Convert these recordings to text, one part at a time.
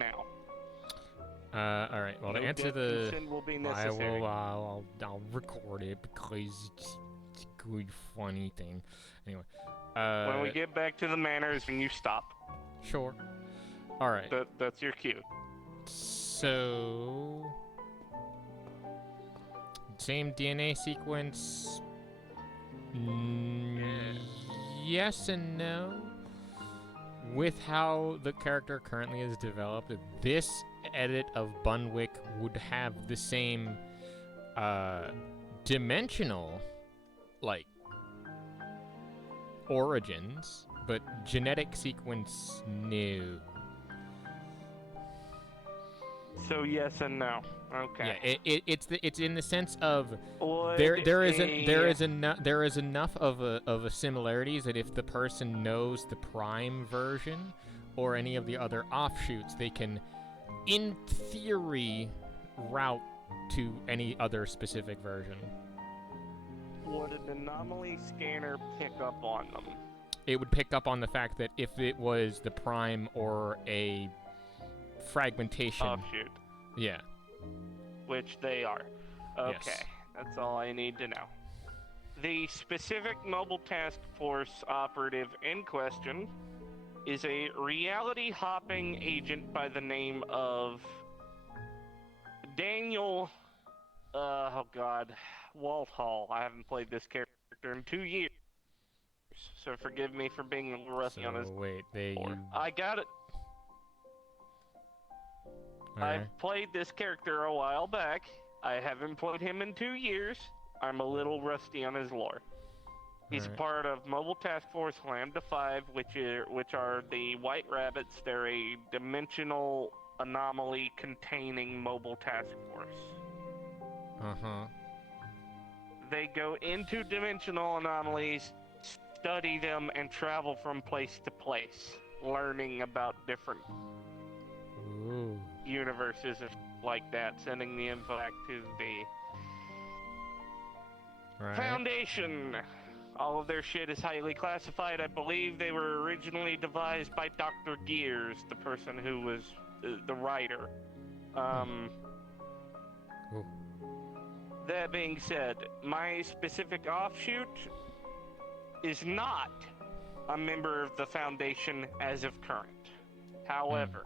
now. All right. Well, No to answer death consent will be necessary. I'll record it because it's a good, funny thing. Anyway. When we get back to the manners, and you stop. Sure. All right. That's your cue. So, same DNA sequence. Yes and no. With how the character currently is developed, this edit of Bunwick would have the same dimensional, like, origins, but genetic sequence, no. So yes and no. Okay. Yeah, it's in the sense of Would there is enough of a similarities that if the person knows the prime version or any of the other offshoots, they can, in theory, route to any other specific version. Would an anomaly scanner pick up on them? It would pick up on the fact that if it was the prime or a fragmentation offshoot. Yeah. Which they are. Okay, yes. That's all I need to know. The specific mobile task force operative in question is a reality-hopping agent by the name of Daniel, Walthall. I haven't played this character in 2 years, so forgive me for being a little rusty on his. Wait, I got it. Right. I've played this character a while back. I haven't played him in 2 years. I'm a little rusty on his lore. He's a part of Mobile Task Force Lambda 5, which are the White Rabbits. They're a dimensional anomaly containing Mobile Task Force. Uh-huh. They go into dimensional anomalies, study them, and travel from place to place, learning about different universes and like that, sending the info back to the Foundation. All of their shit is highly classified. I believe they were originally devised by Dr. Gears, the person who was the writer. That being said, my specific offshoot is not a member of the Foundation as of current. However,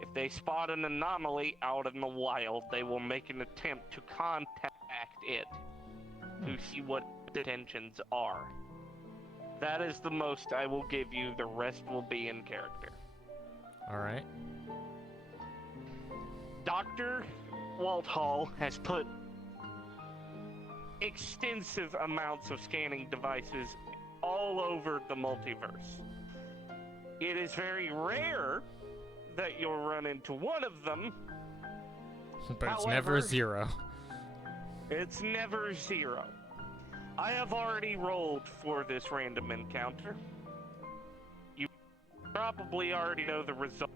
if they spot an anomaly out in the wild, they will make an attempt to contact it to see what its intentions are. That is the most I will give you. The rest will be in character. Alright. Dr. Walthall has put extensive amounts of scanning devices all over the multiverse. It is very rare that you'll run into one of them. But it's never zero. It's never zero. I have already rolled for this random encounter. You probably already know the results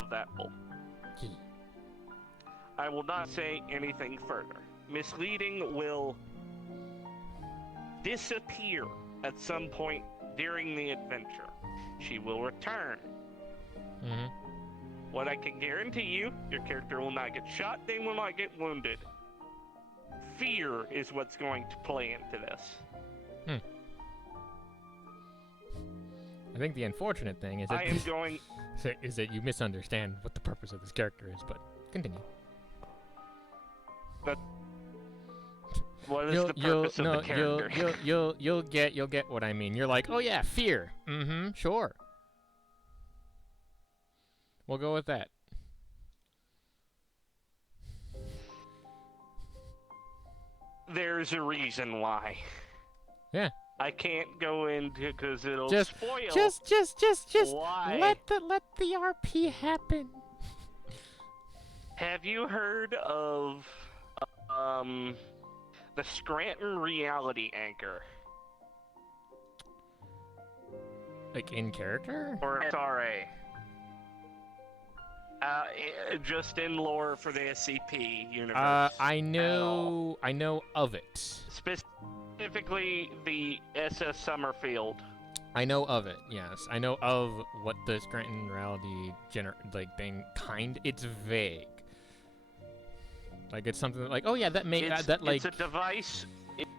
of that roll. I will not say anything further. Misleading will disappear at some point during the adventure. She will return. What I can guarantee you, your character will not get shot, they will not get wounded. Fear is what's going to play into this. I think the unfortunate thing is that is that you misunderstand what the purpose of this character is, but continue. But what is the purpose of the character? You'll get what I mean. You're like, oh yeah, fear. Sure. We'll go with that. There's a reason why. Yeah. I can't go into because it'll spoil. Just why. let the RP happen. Have you heard of the Scranton Reality Anchor? Like in character? Or SRA? Just in lore for the SCP universe. I know of it. Specifically, the SS Summerfield. I know of it, yes. I know of what the Scranton reality thing it's vague. Like it's something like, oh yeah, that may that like it's a device.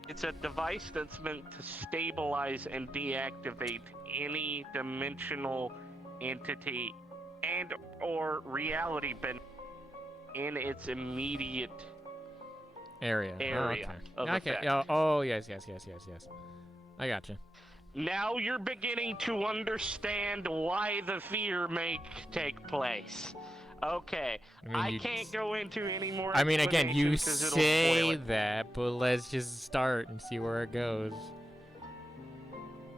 It's a device that's meant to stabilize and deactivate any dimensional entity and or reality in its immediate area. area of okay. effect. Oh yes. I gotcha. Now you're beginning to understand why the fear may take place. Okay, I can't go into any more. I mean, again, you say it. that, but let's just start and see where it goes.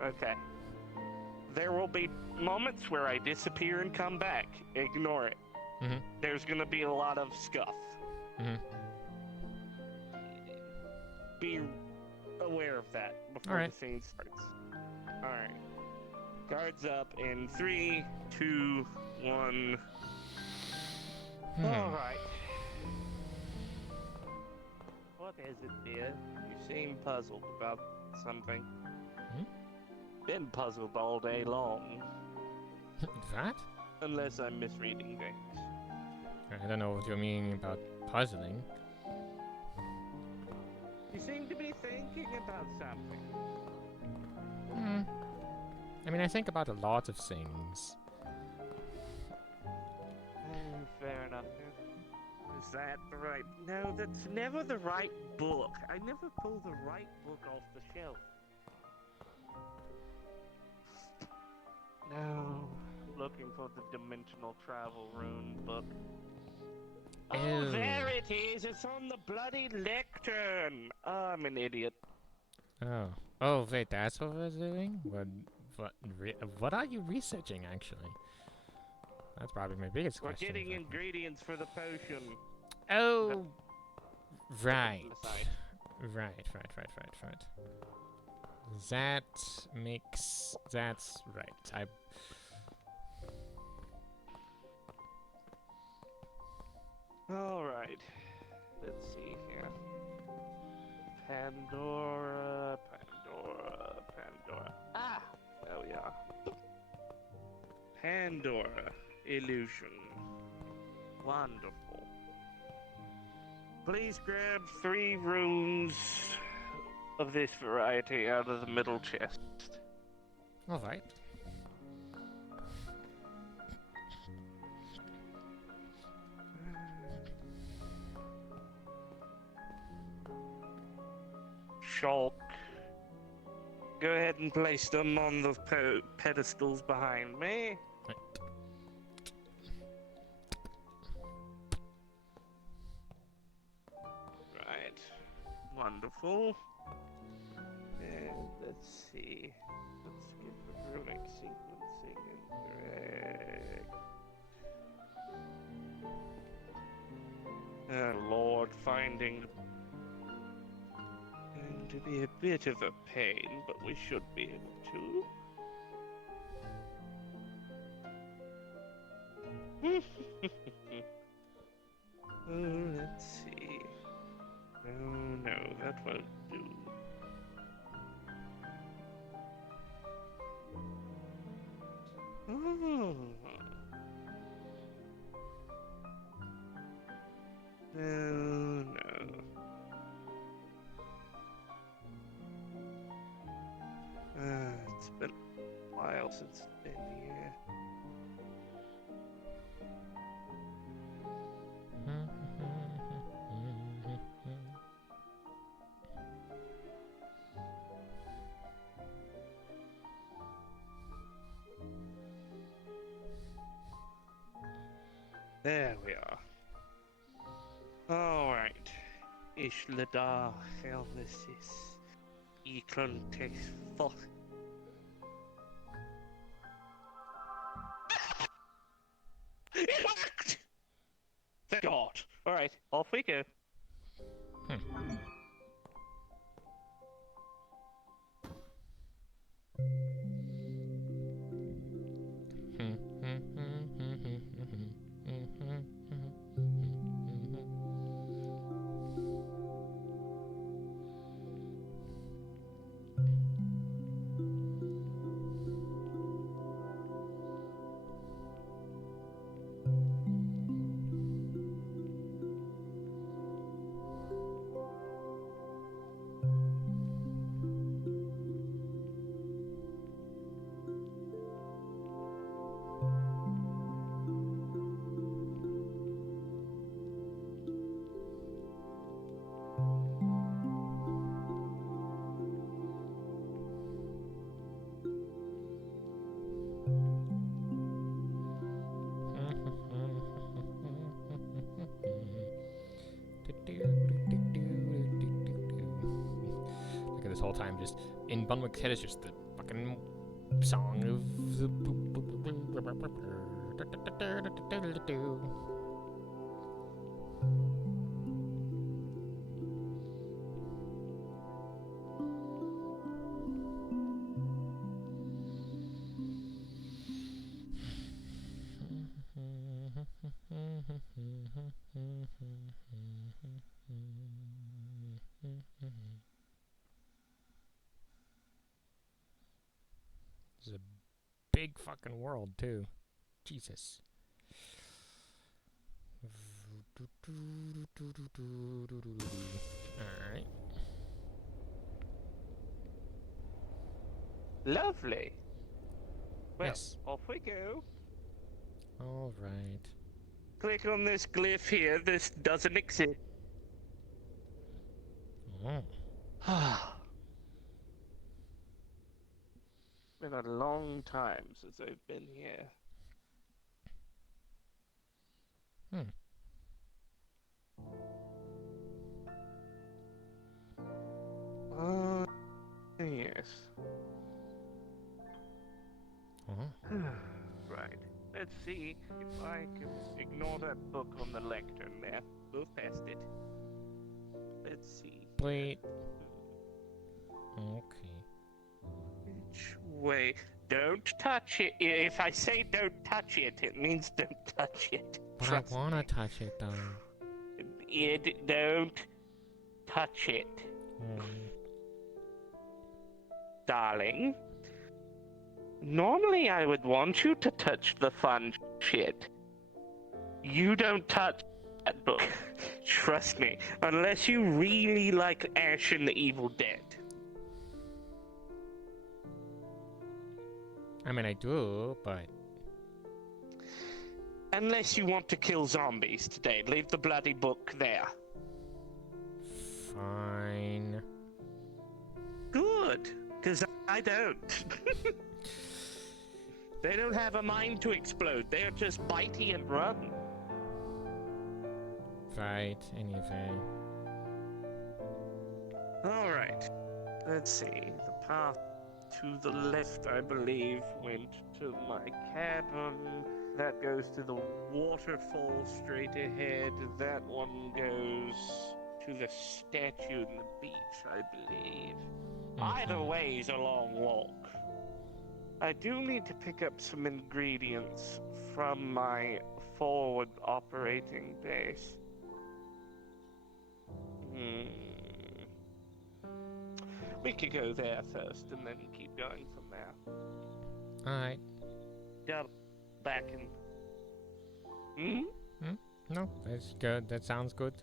Okay. There will be moments where I disappear and come back. Ignore it. Mm-hmm. There's gonna be a lot of scuff. Mm-hmm. Be aware of that before the scene starts. Alright. Guards up in 3, 2, 1. Alright. What is it, dear? You seem puzzled about something. Been puzzled all day long. That? Unless I'm misreading things. I don't know what you mean about puzzling. You seem to be thinking about something. I mean, I think about a lot of things. Fair enough. Is that the right? No, that's never the right book. I never pull the right book off the shelf. No, looking for the dimensional travel rune book. Oh, there it is! It's on the bloody lectern! Oh, I'm an idiot. Oh, wait, that's what we're doing? What are you researching, actually? That's probably my biggest question. We're getting ingredients for the potion. Oh, right. Right. That's right. Alright. Let's see here. Pandora. Ah! There we are. Pandora. Illusion. Wonderful. Please grab 3 runes of this variety out of the middle chest. Alright. Shulk. Go ahead and place them on the pedestals behind me. Right. Right. Wonderful. And let's see. Let's get the runic sequencing incorrect. Oh Lord, finding going to be a bit of a pain, but we should be able to. Oh, let's see. No, that won't do. Oh. No. It's been a while since it's been here. There we are. Alright. Ishladar Helnesis. Eclontes Fuck. It worked! Thank God. Alright, off we go. whole time. Just in Bunwick's head is just the fucking song of the. This is a big fucking world, too. Jesus. Alright. Lovely. Well, Yes. off we go. Alright. Click on this glyph here. This doesn't exist. Oh. Been a long time since I've been here. Yes. Right. Let's see if I can ignore that book on the lectern there. Move past it. Let's see. Wait. Okay. Which way? Don't touch it. If I say don't touch it, it means don't touch it. But Trust I wanna me. touch it, though. Don't touch it, darling. Normally I would want you to touch the fun shit. You don't touch that book. Trust me. Unless you really like Ash and the Evil Dead. I mean, I do, but... Unless you want to kill zombies today. Leave the bloody book there. Fine. Good. Because I don't. They don't have a mind to explode. They're just bitey and run. Right, anything. Alright. Let's see. The path to the left, I believe, went to my cabin. That goes to the waterfall straight ahead. That one goes to the statue and the beach, I believe. Either way's a long walk. I do need to pick up some ingredients from my forward operating base. We could go there first and then keep going from there. Alright. Double back and... No, that's good. That sounds good.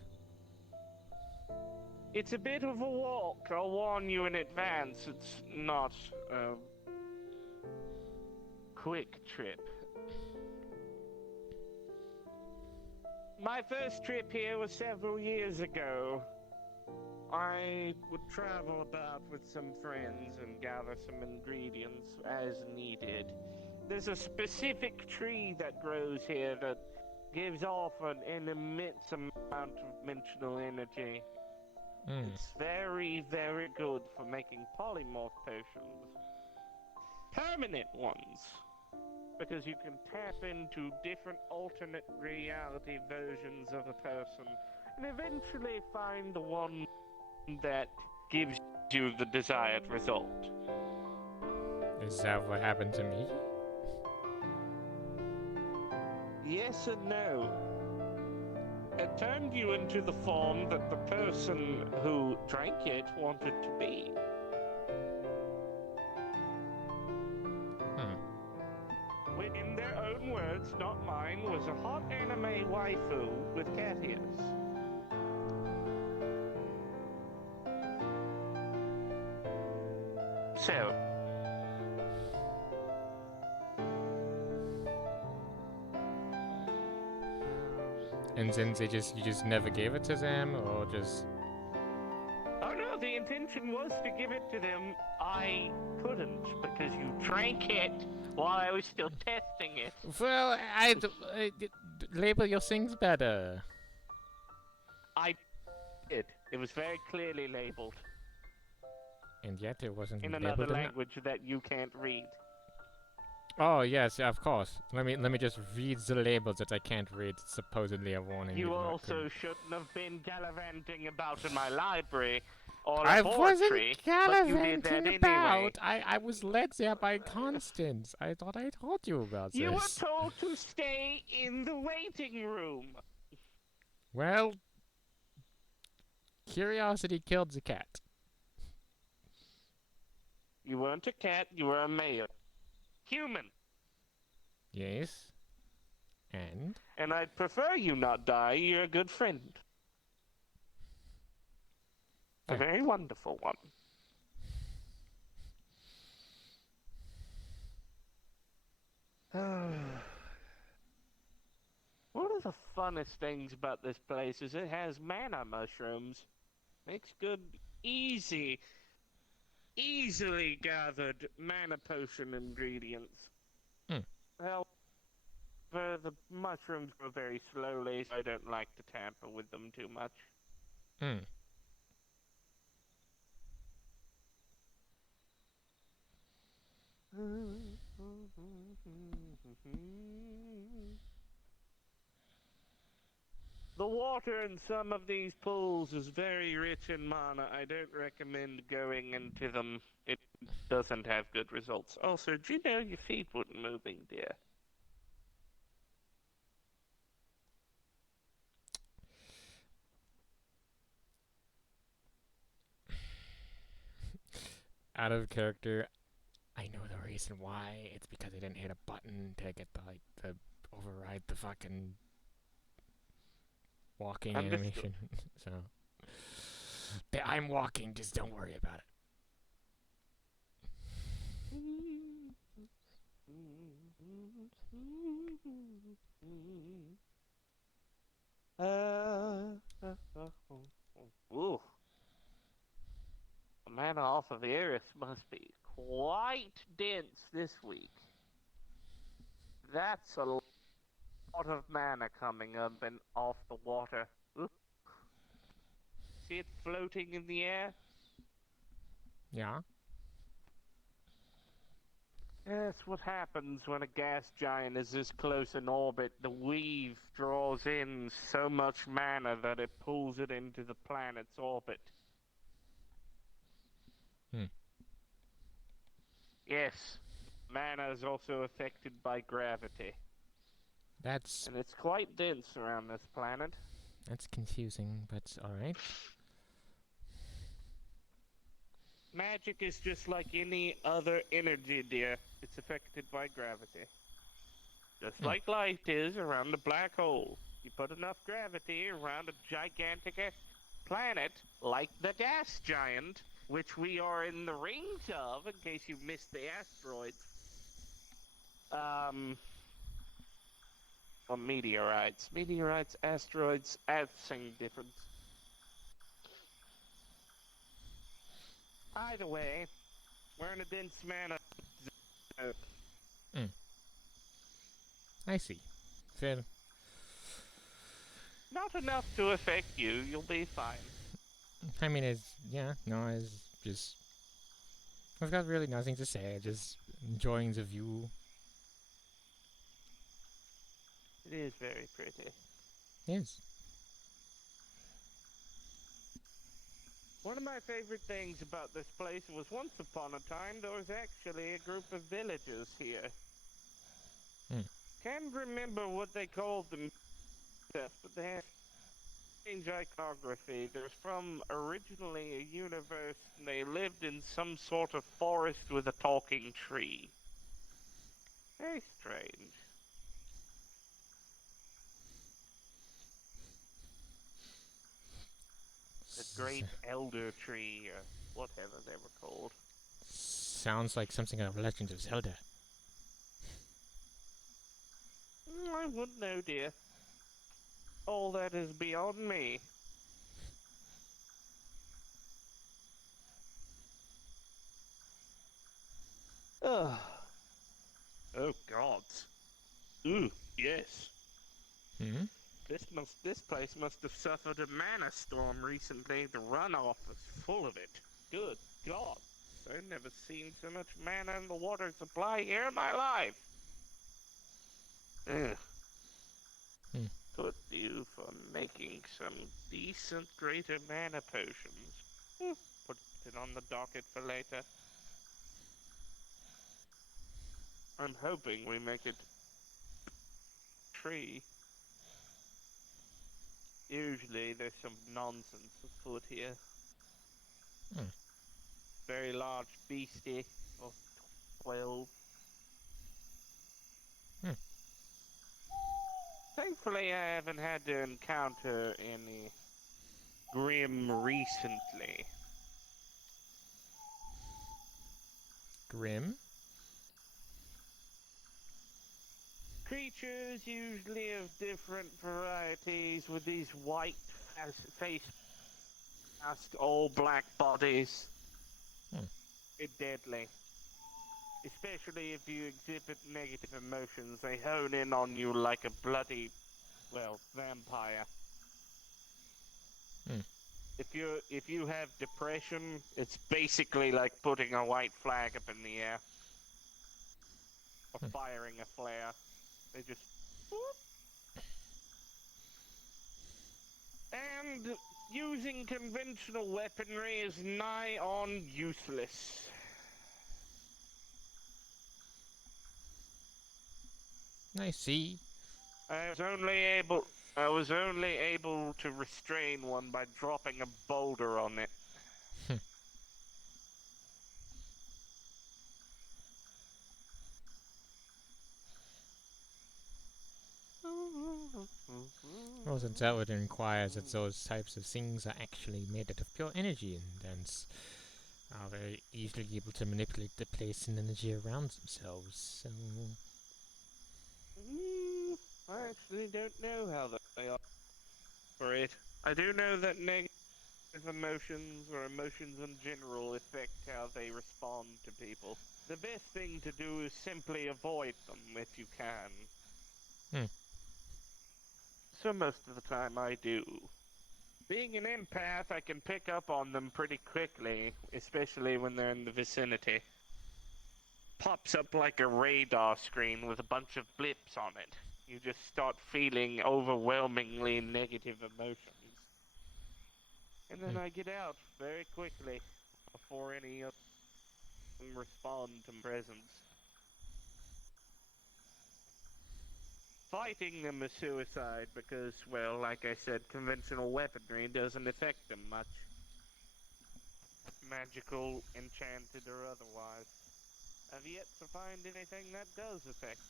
It's a bit of a walk. I'll warn you in advance. It's not a quick trip. My first trip here was several years ago. I would travel about with some friends and gather some ingredients as needed. There's a specific tree that grows here that gives off an immense amount of dimensional energy. It's very, very good for making polymorph potions. Permanent ones. Because you can tap into different alternate reality versions of a person and eventually find the one that gives you the desired result. Is that what happened to me? Yes and no. It turned you into the form that the person who drank it wanted to be. Which, in their own words, not mine, was a hot anime waifu with cat ears. So, And since you just never gave it to them, or just... oh no, the intention was to give it to them. I couldn't, because you drank it while I was still testing it. Well, label your things better. I did. It was very clearly labeled. And yet it wasn't in labeled another enough. language that you can't read. Oh yes, of course. Let me just read the labels that I can't read. It's supposedly a warning. You do not also shouldn't have been gallivanting about in my library or I laboratory, wasn't but you did that gallivanting anyway. about. I was led there by Constance. I thought I told you about You were this. told to stay in the waiting room. Well, curiosity killed the cat. You weren't a cat, you were a male. Human. Yes. And? And I'd prefer you not die, you're a good friend. A very wonderful one. One of the funnest things about this place is it has mana mushrooms. Makes good, easily gathered mana potion ingredients. Well, the mushrooms grow very slowly, so I don't like to tamper with them too much. The water in some of these pools is very rich in mana. I don't recommend going into them. It doesn't have good results. Also, do you know your feet weren't moving, dear? Out of character, I know the reason why. It's because I didn't hit a button to get the override the fucking walking animation. So I'm walking, just don't worry about it. Ooh. The mana off of Eris must be quite dense this week. That's a lot of mana coming up and off the water. Ooh. See it floating in the air? Yeah? That's what happens when a gas giant is this close in orbit. The weave draws in so much mana that it pulls it into the planet's orbit. Yes, mana is also affected by gravity. And it's quite dense around this planet. That's confusing, but alright. Magic is just like any other energy, dear. It's affected by gravity. Just like light is around a black hole. You put enough gravity around a gigantic planet, like the gas giant, which we are in the rings of, in case you missed the asteroids. Or meteorites. Meteorites, asteroids, same difference. Either way, we're in a dense mana zone. I see. Fair. Not enough to affect you, you'll be fine. I mean, I've got really nothing to say, just enjoying the view. It is very pretty. Yes. One of my favorite things about this place was once upon a time there was actually a group of villagers here. Can't remember what they called them, but they had strange iconography. They're from originally a universe, and they lived in some sort of forest with a talking tree. Very strange. The great elder tree, or whatever they were called. Sounds like something out of Legend of Zelda. I wouldn't know, dear. All that is beyond me. Ugh. Oh, God. Ooh, yes. This place must have suffered a mana storm recently. The runoff is full of it. Good God. I've never seen so much mana in the water supply here in my life. Ugh. Hmm. Could do for making some decent greater mana potions. Put it on the docket for later. I'm hoping we make it tree. Usually there's some nonsense afoot here. Hmm. Very large beastie of 12. Hmm. Thankfully I haven't had to encounter any grim recently. Grim? Creatures usually of different varieties with these white face mask, all black bodies. Hmm. It's deadly. Especially if you exhibit negative emotions, they hone in on you like a bloody, well, vampire. Hmm. If you have depression, it's basically like putting a white flag up in the air. Or Hmm. firing a flare. They just whoop. And using conventional weaponry is nigh on useless. I see. I was only able to restrain one by dropping a boulder on it. Well, since that would inquire that those types of things are actually made out of pure energy and hence are very easily able to manipulate the place and energy around themselves, so... I actually don't know how they are for it. I do know that negative emotions or emotions in general affect how they respond to people. The best thing to do is simply avoid them if you can. Hmm. So most of the time I do. Being an empath, I can pick up on them pretty quickly, especially when they're in the vicinity. Pops up like a radar screen with a bunch of blips on it. You just start feeling overwhelmingly negative emotions. And then I get out very quickly before any of them respond to my presence. Fighting them is suicide because, well, like I said, conventional weaponry doesn't affect them much. Magical, enchanted, or otherwise. I've yet to find anything that does affect them.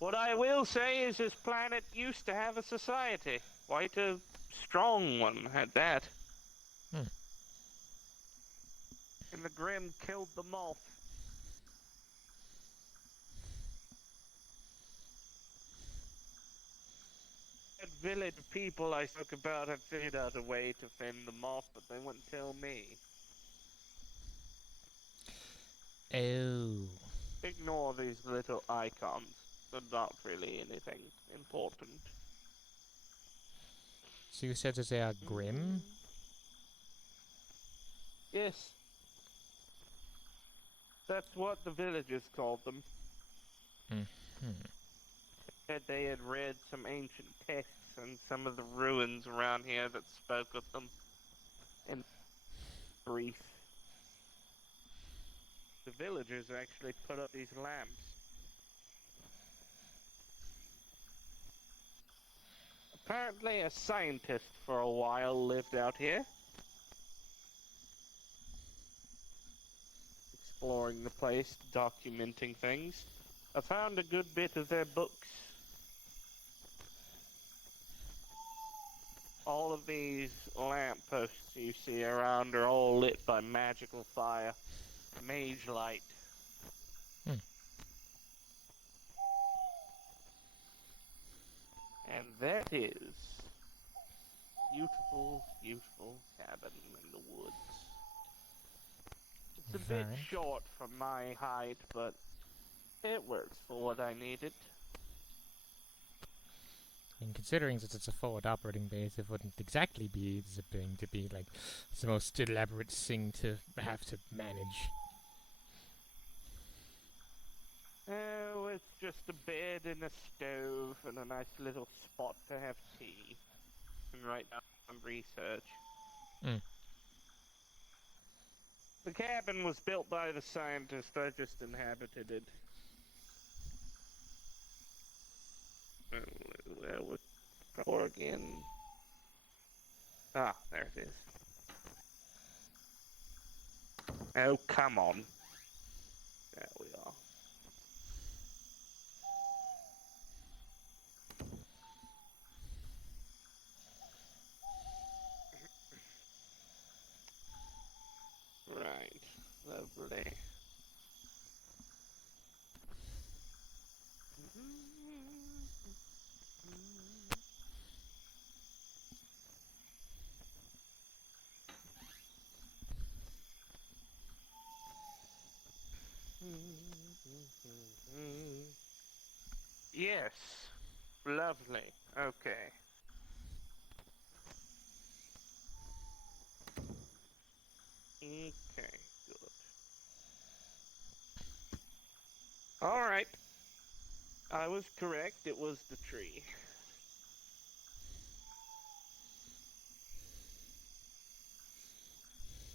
What I will say is this planet used to have a society. Quite a strong one at that. Hmm. And the Grim killed them off. That village of people I spoke about had figured out a way to fend them off, but they wouldn't tell me. Oh. Ignore these little icons. They're not really anything important. So you said that they are grim? Yes. That's what the villagers called them. Mm-hmm. Said they had read some ancient texts and some of the ruins around here that spoke of them. In brief. The villagers actually put up these lamps. Apparently a scientist for a while lived out here. Exploring the place, documenting things. I found a good bit of their books. All of these lampposts you see around are all lit by magical fire. Mage light. Hmm. And that is beautiful, beautiful cabin in the woods. It's a bit Right. short for my height, but it works for what I needed. And considering that it's a forward operating base, it wouldn't exactly be zipping to be like the most elaborate thing to have to manage. Oh, it's just a bed and a stove and a nice little spot to have tea and write down some research. Mm. The cabin was built by the scientist. I just inhabited it. Well, we're again. Ah, there it is. Oh, come on. There we are. Right. Lovely. Yes. Lovely. Okay. Okay, good. Alright. I was correct. It was the tree.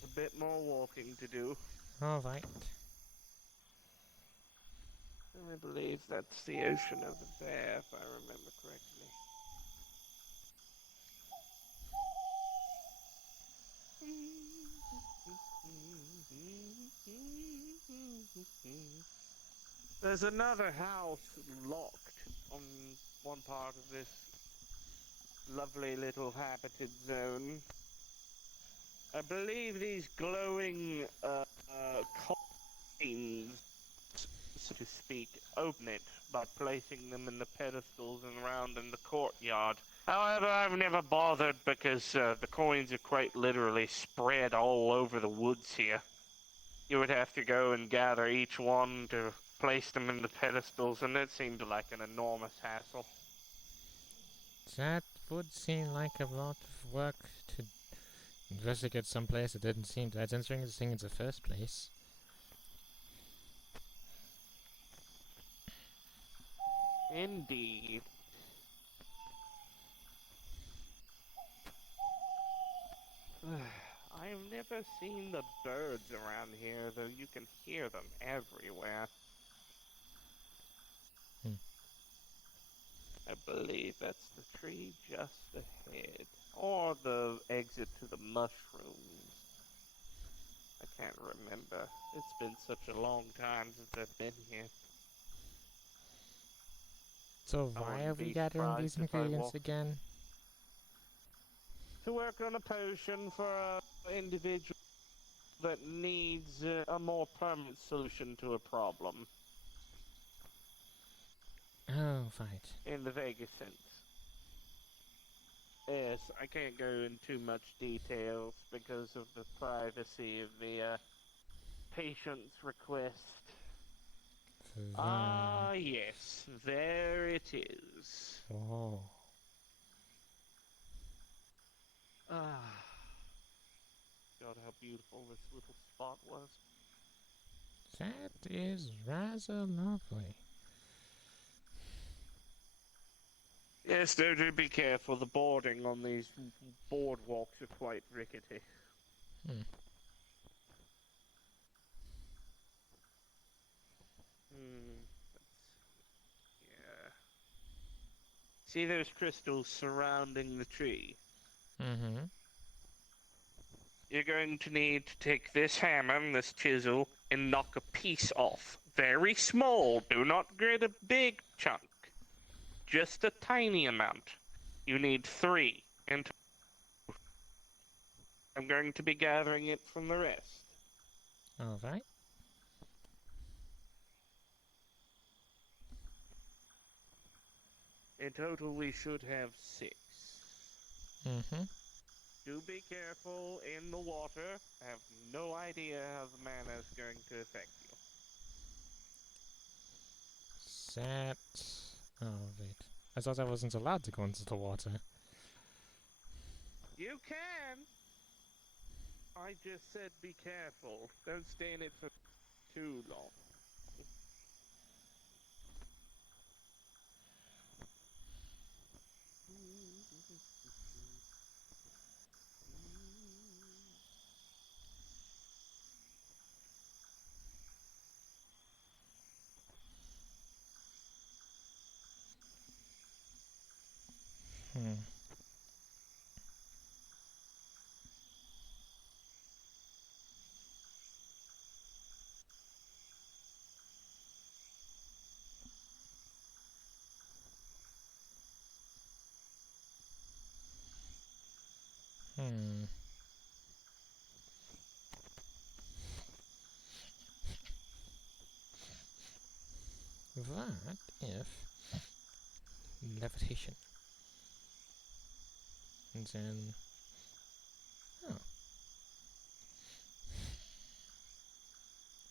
A bit more walking to do. Alright. I believe that's the ocean over there, if I remember correctly. There's another house locked on one part of this lovely little habited zone. I believe these glowing coins, so to speak, open it by placing them in the pedestals and around in the courtyard. However, I've never bothered because the coins are quite literally spread all over the woods here. You would have to go and gather each one to place them in the pedestals, and it seemed like an enormous hassle. That would seem like a lot of work to investigate someplace that didn't seem that interesting in the first place. Indeed. I've never seen the birds around here, though you can hear them everywhere. I believe that's the tree just ahead. Or the exit to the mushrooms. I can't remember. It's been such a long time since I've been here. So why are we gathering these ingredients again? To work on a potion for an individual that needs a more permanent solution to a problem. Oh, right. In the Vegas sense. Yes, I can't go in too much details because of the privacy of the patient's request. Ah, yes, there it is. Oh. Ah. God, how beautiful this little spot was. That is rather lovely. Yes, do be careful. The boarding on these boardwalks are quite rickety. Yeah. See those crystals surrounding the tree? Mm-hmm. You're going to need to take this hammer and this chisel and knock a piece off. Very small. Do not get a big chunk. Just a tiny amount. You need 3. And I'm going to be gathering it from the rest. Alright. In total, we should have 6. Mm-hmm. Do be careful in the water. I have no idea how the mana is going to affect you. That... Oh, wait. I thought I wasn't allowed to go into the water. You can! I just said be careful. Don't stay in it for too long. Hmm. Hmm. What if levitation? And then, oh,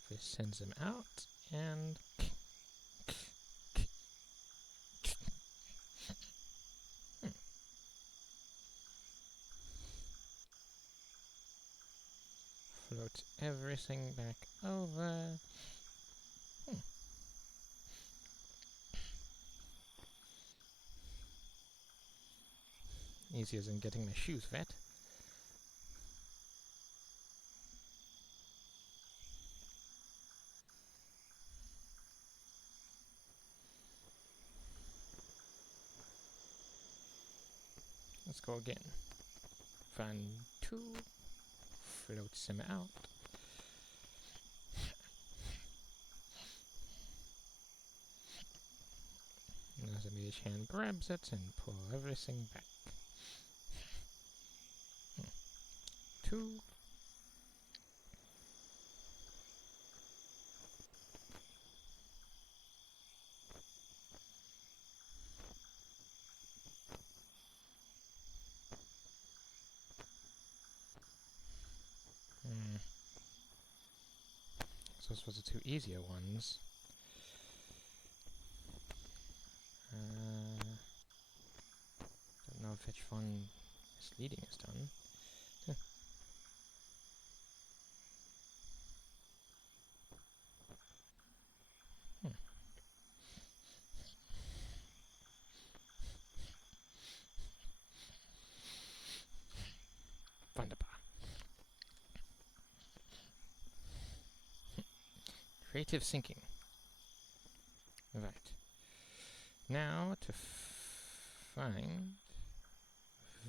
if it sends him out and float everything back over. Easier than getting my shoes wet. Let's go again. Find 2, floats him out. Now the mage hand grabs it and pull everything back. 2. So those were the 2 easier ones. Don't know if which one misleading is done. Wunderbar. Creative thinking. Right. Now to find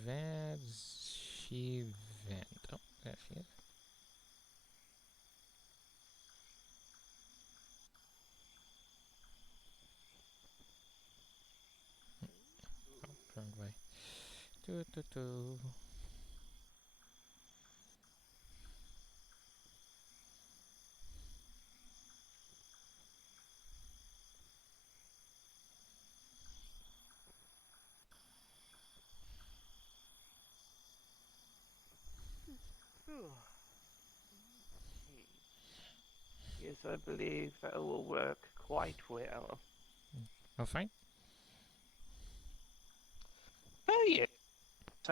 where she went. Oh, there she is. Oh, wrong way. Do. Yes, I believe that will work quite well. Oh, fine. Oh yeah,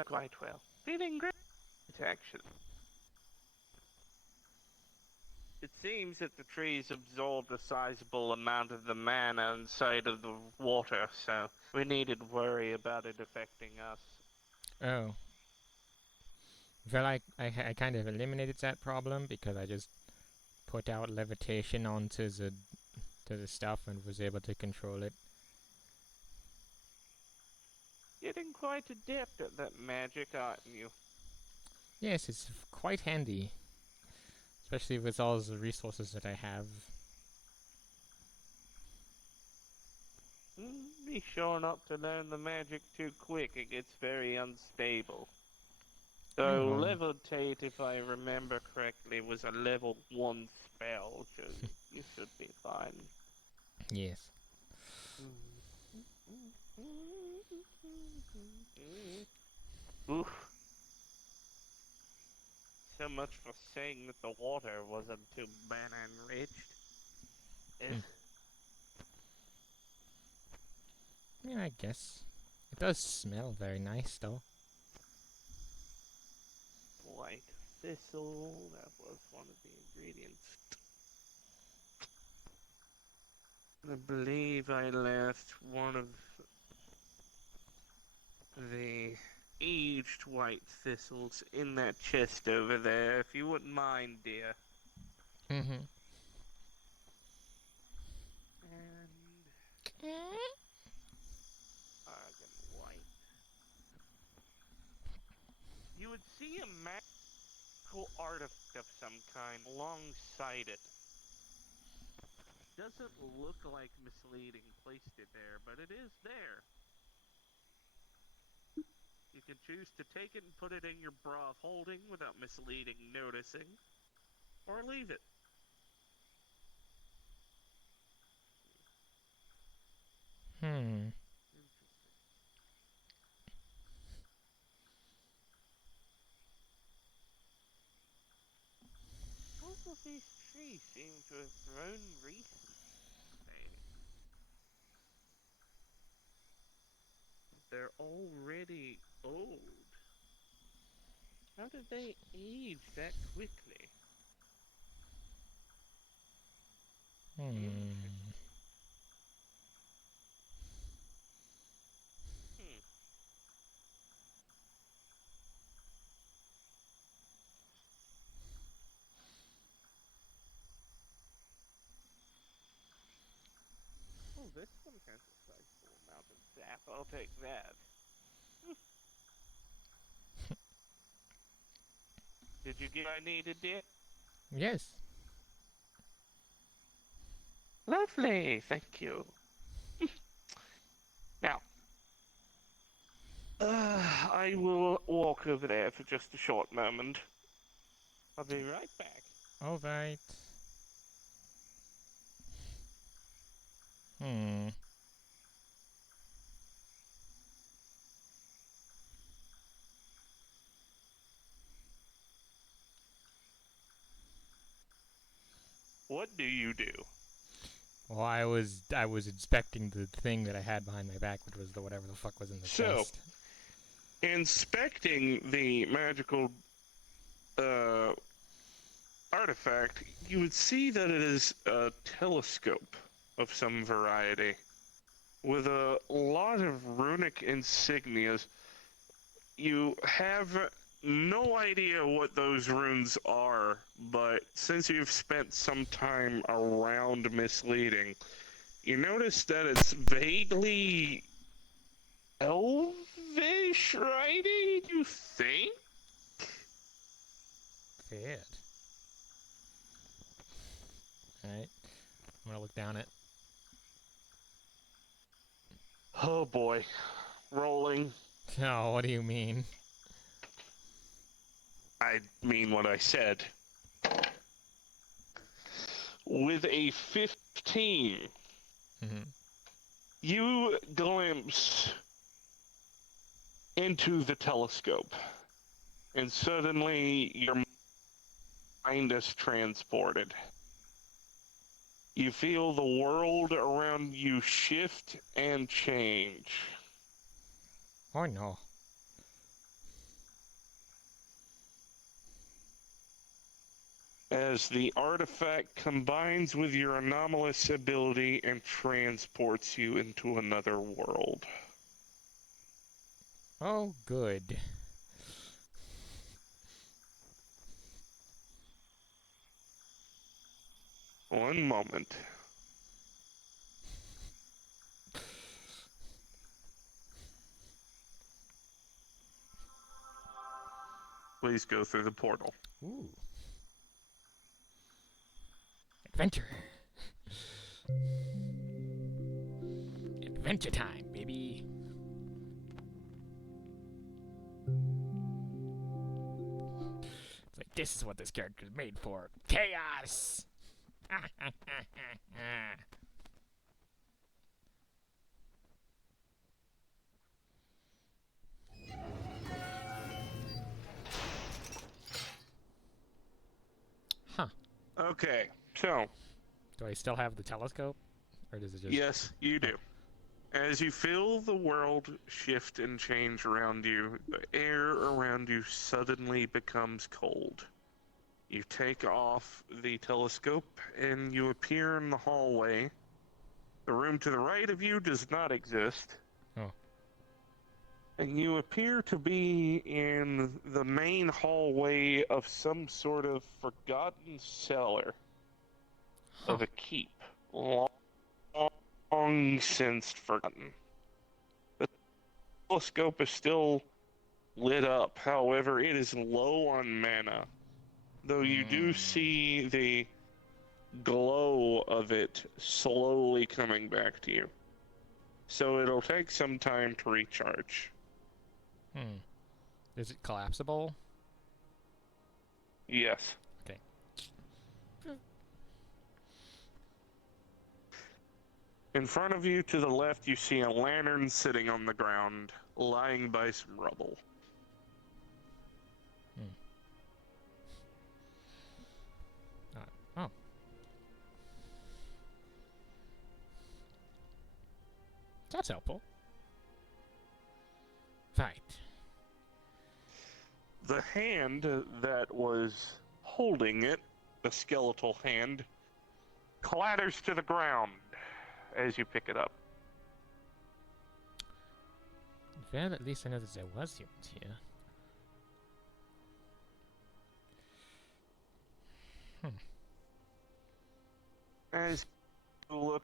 quite well. Feeling great, actually. It seems that the trees absorbed a sizable amount of the mana inside of the water, so we needn't worry about it affecting us. Oh. Well, I kind of eliminated that problem because I just put out levitation onto the stuff and was able to control it. Getting quite adept at that magic, aren't you? Yes, it's quite handy. Especially with all the resources that I have. Be sure not to learn the magic too quick, it gets very unstable. So levitate, if I remember correctly, was a level 1 spell, so you should be fine. Yes. Oof. So much for saying that the water wasn't too mana enriched. Yeah, I guess. It does smell very nice, though. White thistle, that was one of the ingredients. I believe I left one of the aged white thistles in that chest over there, if you wouldn't mind, dear. Mm-hmm. And argan white. You would see a magical artifact of some kind alongside it. Doesn't look like misleading placed it there, but it is there. You can choose to take it and put it in your bra of holding without misleading noticing, or leave it. Hmm. Interesting. Both of these trees seem to have grown recently. They're already old. How did they age that quickly? Hmm. Interesting. Hmm. Oh, this one has a sizable amount of sap. I'll take that. Did you get what I needed, dear? Yes. Lovely, thank you. Now, I will walk over there for just a short moment. I'll be right back. All right. Hmm. What do you do? Well, I was inspecting the thing that I had behind my back, which was the whatever the fuck was in the So, chest. inspecting the magical uh, artifact, you would see that it is a telescope of some variety with a lot of runic insignias. You have no idea what those runes are, but since you've spent some time around misleading, you notice that it's vaguely elvish writing, you think? Weird. All right. I'm gonna look down at. Oh boy. Rolling. Oh, what do you mean? I mean what I said. With a 15, Mm-hmm. you glimpse into the telescope, and suddenly your mind is transported. You feel the world around you shift and change. Oh no. As the artifact combines with your anomalous ability and transports you into another world. Oh, good. One moment. Please go through the portal. Ooh. Adventure. Adventure time, baby. It's like this is what this character is made for. Chaos. Huh. Okay, so, Do I still have the telescope? Or does it just... yes, you Oh. do. As you feel the world shift and change around you, the air around you suddenly becomes cold. You take off the telescope and you appear in the hallway. The room to the right of you does not exist. Oh. And you appear to be in the main hallway of some sort of forgotten cellar of a keep. Long since forgotten. The telescope is still lit up, however, it is low on mana. Though you do see the glow of it slowly coming back to you. So it'll take some time to recharge. Is it collapsible? Yes. Okay. In front of you, to the left, you see a lantern sitting on the ground, lying by some rubble. Oh. That's helpful. Right. The hand that was holding it, the skeletal hand, clatters to the ground as you pick it up. Well, at least I know that there was humans here. As you look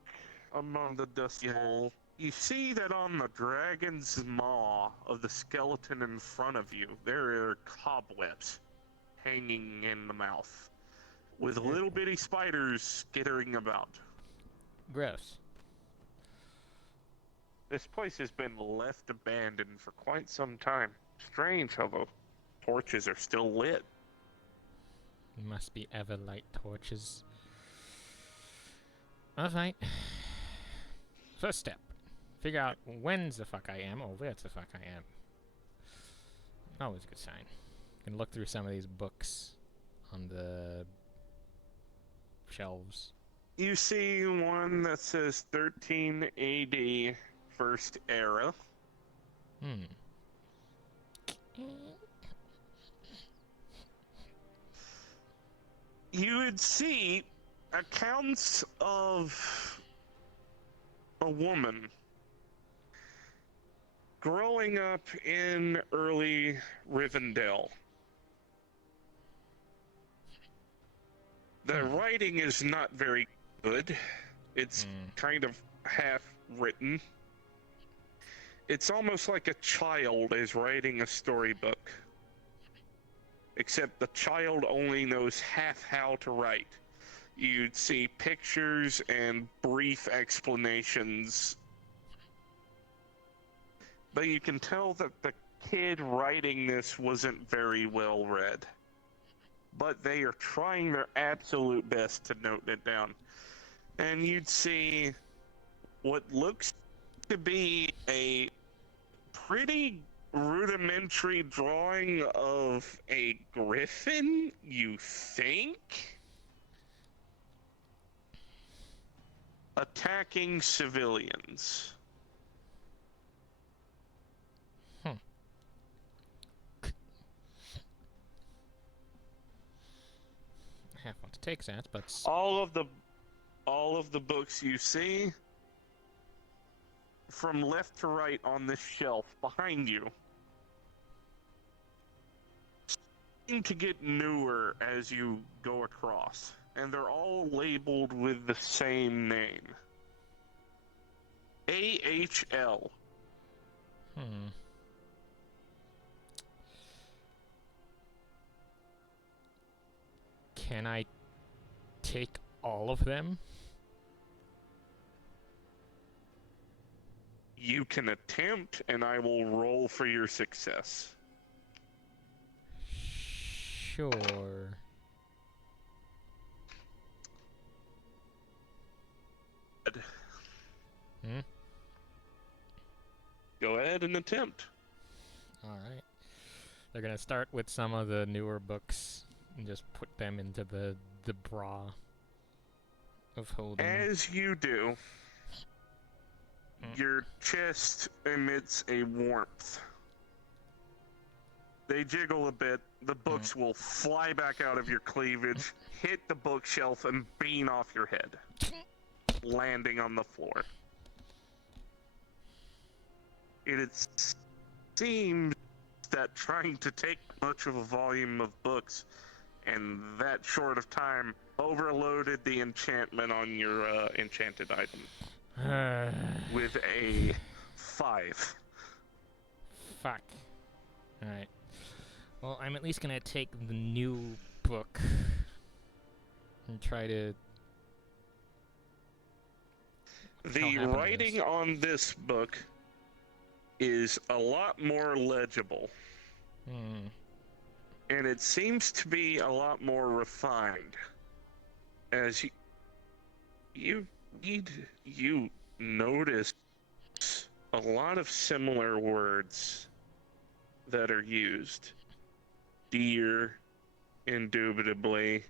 among the dusty hole, you see that on the dragon's maw of the skeleton in front of you, there are cobwebs hanging in the mouth, with little bitty spiders skittering about. Gross. This place has been left abandoned for quite some time. Strange how the torches are still lit. Must be everlight torches. Alright. First step. Figure out when's the fuck I am or where's the fuck I am. Always a good sign. Can look through some of these books on the shelves. You see one that says 13 AD First Era. You would see accounts of a woman growing up in early Rivendell. The writing is not very good. It's kind of half written. It's almost like a child is writing a storybook. Except the child only knows half how to write. You'd see pictures and brief explanations. But you can tell that the kid writing this wasn't very well read. But they are trying their absolute best to note it down. And you'd see what looks to be a pretty rudimentary drawing of a griffin, you think? Attacking civilians. I have one to take that, but all of the books you see from left to right on this shelf behind you seem to get newer as you go across, and they're all labeled with the same name. AHL. Can I take all of them? You can attempt, and I will roll for your success. Sure. Go ahead and attempt. Alright. They're gonna start with some of the newer books and just put them into the bra of holding. As you do, Your chest emits a warmth. They jiggle a bit. The books will fly back out of your cleavage, hit the bookshelf, and bean off your head, landing on the floor. It seems that trying to take much of a volume of books and that short of time overloaded the enchantment on your enchanted item with a 5. Fuck. Alright. Well, I'm at least gonna take the new book and try to... The writing on this book is a lot more legible. And it seems to be a lot more refined. As you notice a lot of similar words that are used. Dear, indubitably,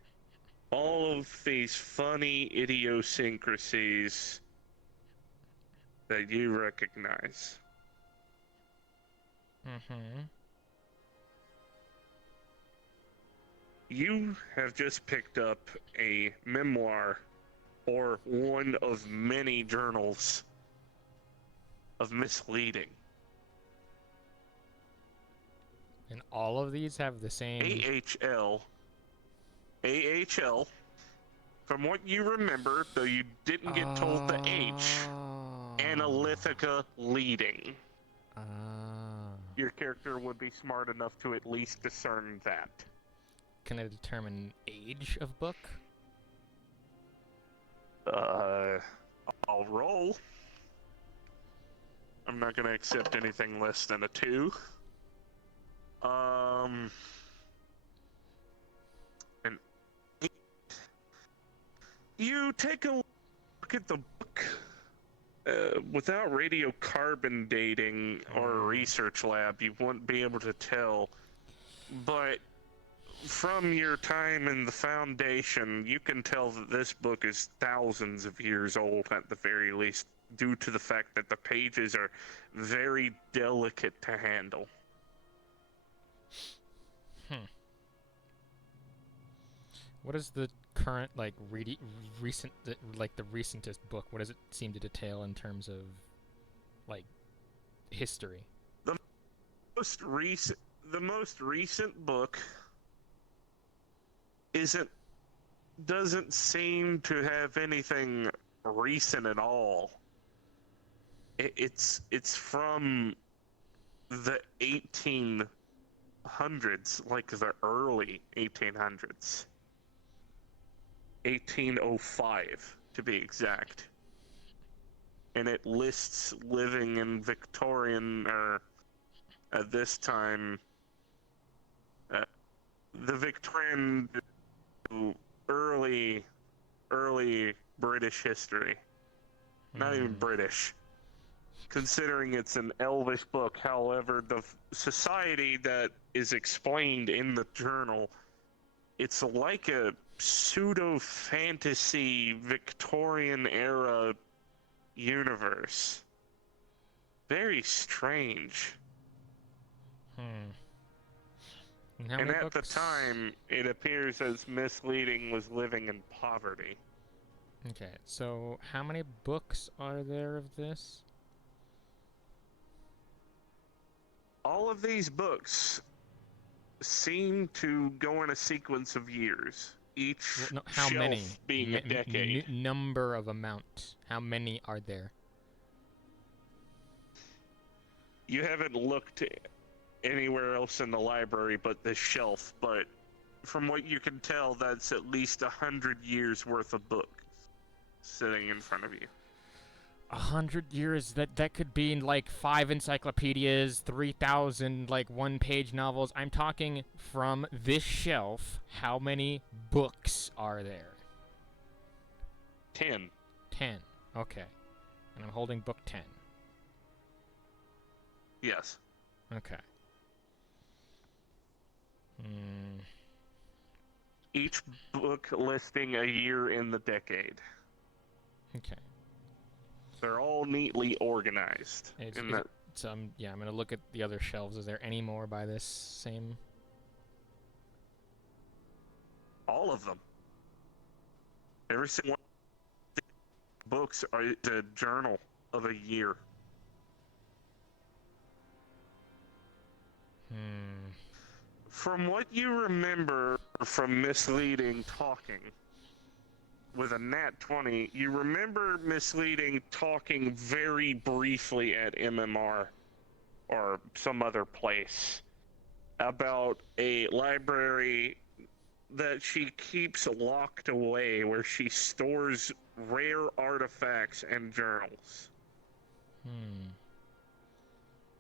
all of these funny idiosyncrasies that you recognize. You have just picked up a memoir, or one of many journals of misleading. And all of these have the same... AHL, from what you remember, though you didn't get told the H, Analytica leading. Your character would be smart enough to at least discern that. Can I determine age of book? I'll roll. I'm not gonna accept anything less than a 2. And you take a look at the book without radiocarbon dating or a research lab. You wouldn't be able to tell, but from your time in the Foundation, you can tell that this book is thousands of years old at the very least, due to the fact that the pages are very delicate to handle. What is the current, like, recent, like, the recentest book? What does it seem to detail in terms of, like, history? The most recent book doesn't seem to have anything recent at all. It's from the 1800s, like the early 1800s. 1805 to be exact. And it lists living in Victorian, or at this time, the Victorian early British history. Not even British, considering it's an Elvish book. However, the society that is explained in the journal, it's like a pseudo-fantasy Victorian-era universe. Very strange. And at the time, it appears as misleading was living in poverty. Okay, so how many books are there of this? All of these books seem to go in a sequence of years. Each how shelf many? Being a decade. Number of amount. How many are there? You haven't looked anywhere else in the library but this shelf, but from what you can tell, that's at least 100 years worth of books sitting in front of you. 100 years? That could be in, like, 5 encyclopedias, 3,000, like, one-page novels. I'm talking from this shelf, how many books are there? 10. 10. Okay. And I'm holding book 10. Yes. Okay. Each book listing a year in the decade. Okay. They're all neatly organized. So I'm gonna look at the other shelves. Is there any more by this same? All of them. Every single one of the books are a journal of a year. From what you remember from misleading talking with a nat 20, you remember misleading talking very briefly at MMR or some other place about a library that she keeps locked away where she stores rare artifacts and journals.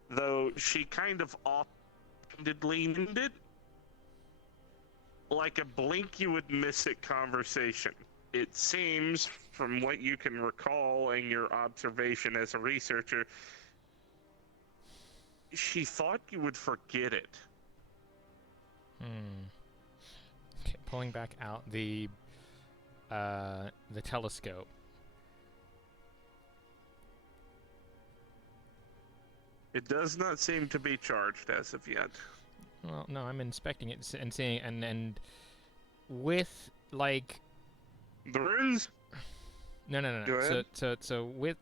Though she kind of offhandedly named it like a blink you would miss it conversation. It seems, from what you can recall and your observation as a researcher, she thought you would forget it. Okay, pulling back out the telescope. It does not seem to be charged as of yet. Well, no, I'm inspecting it and seeing, and with like the runes. No. Go ahead. So with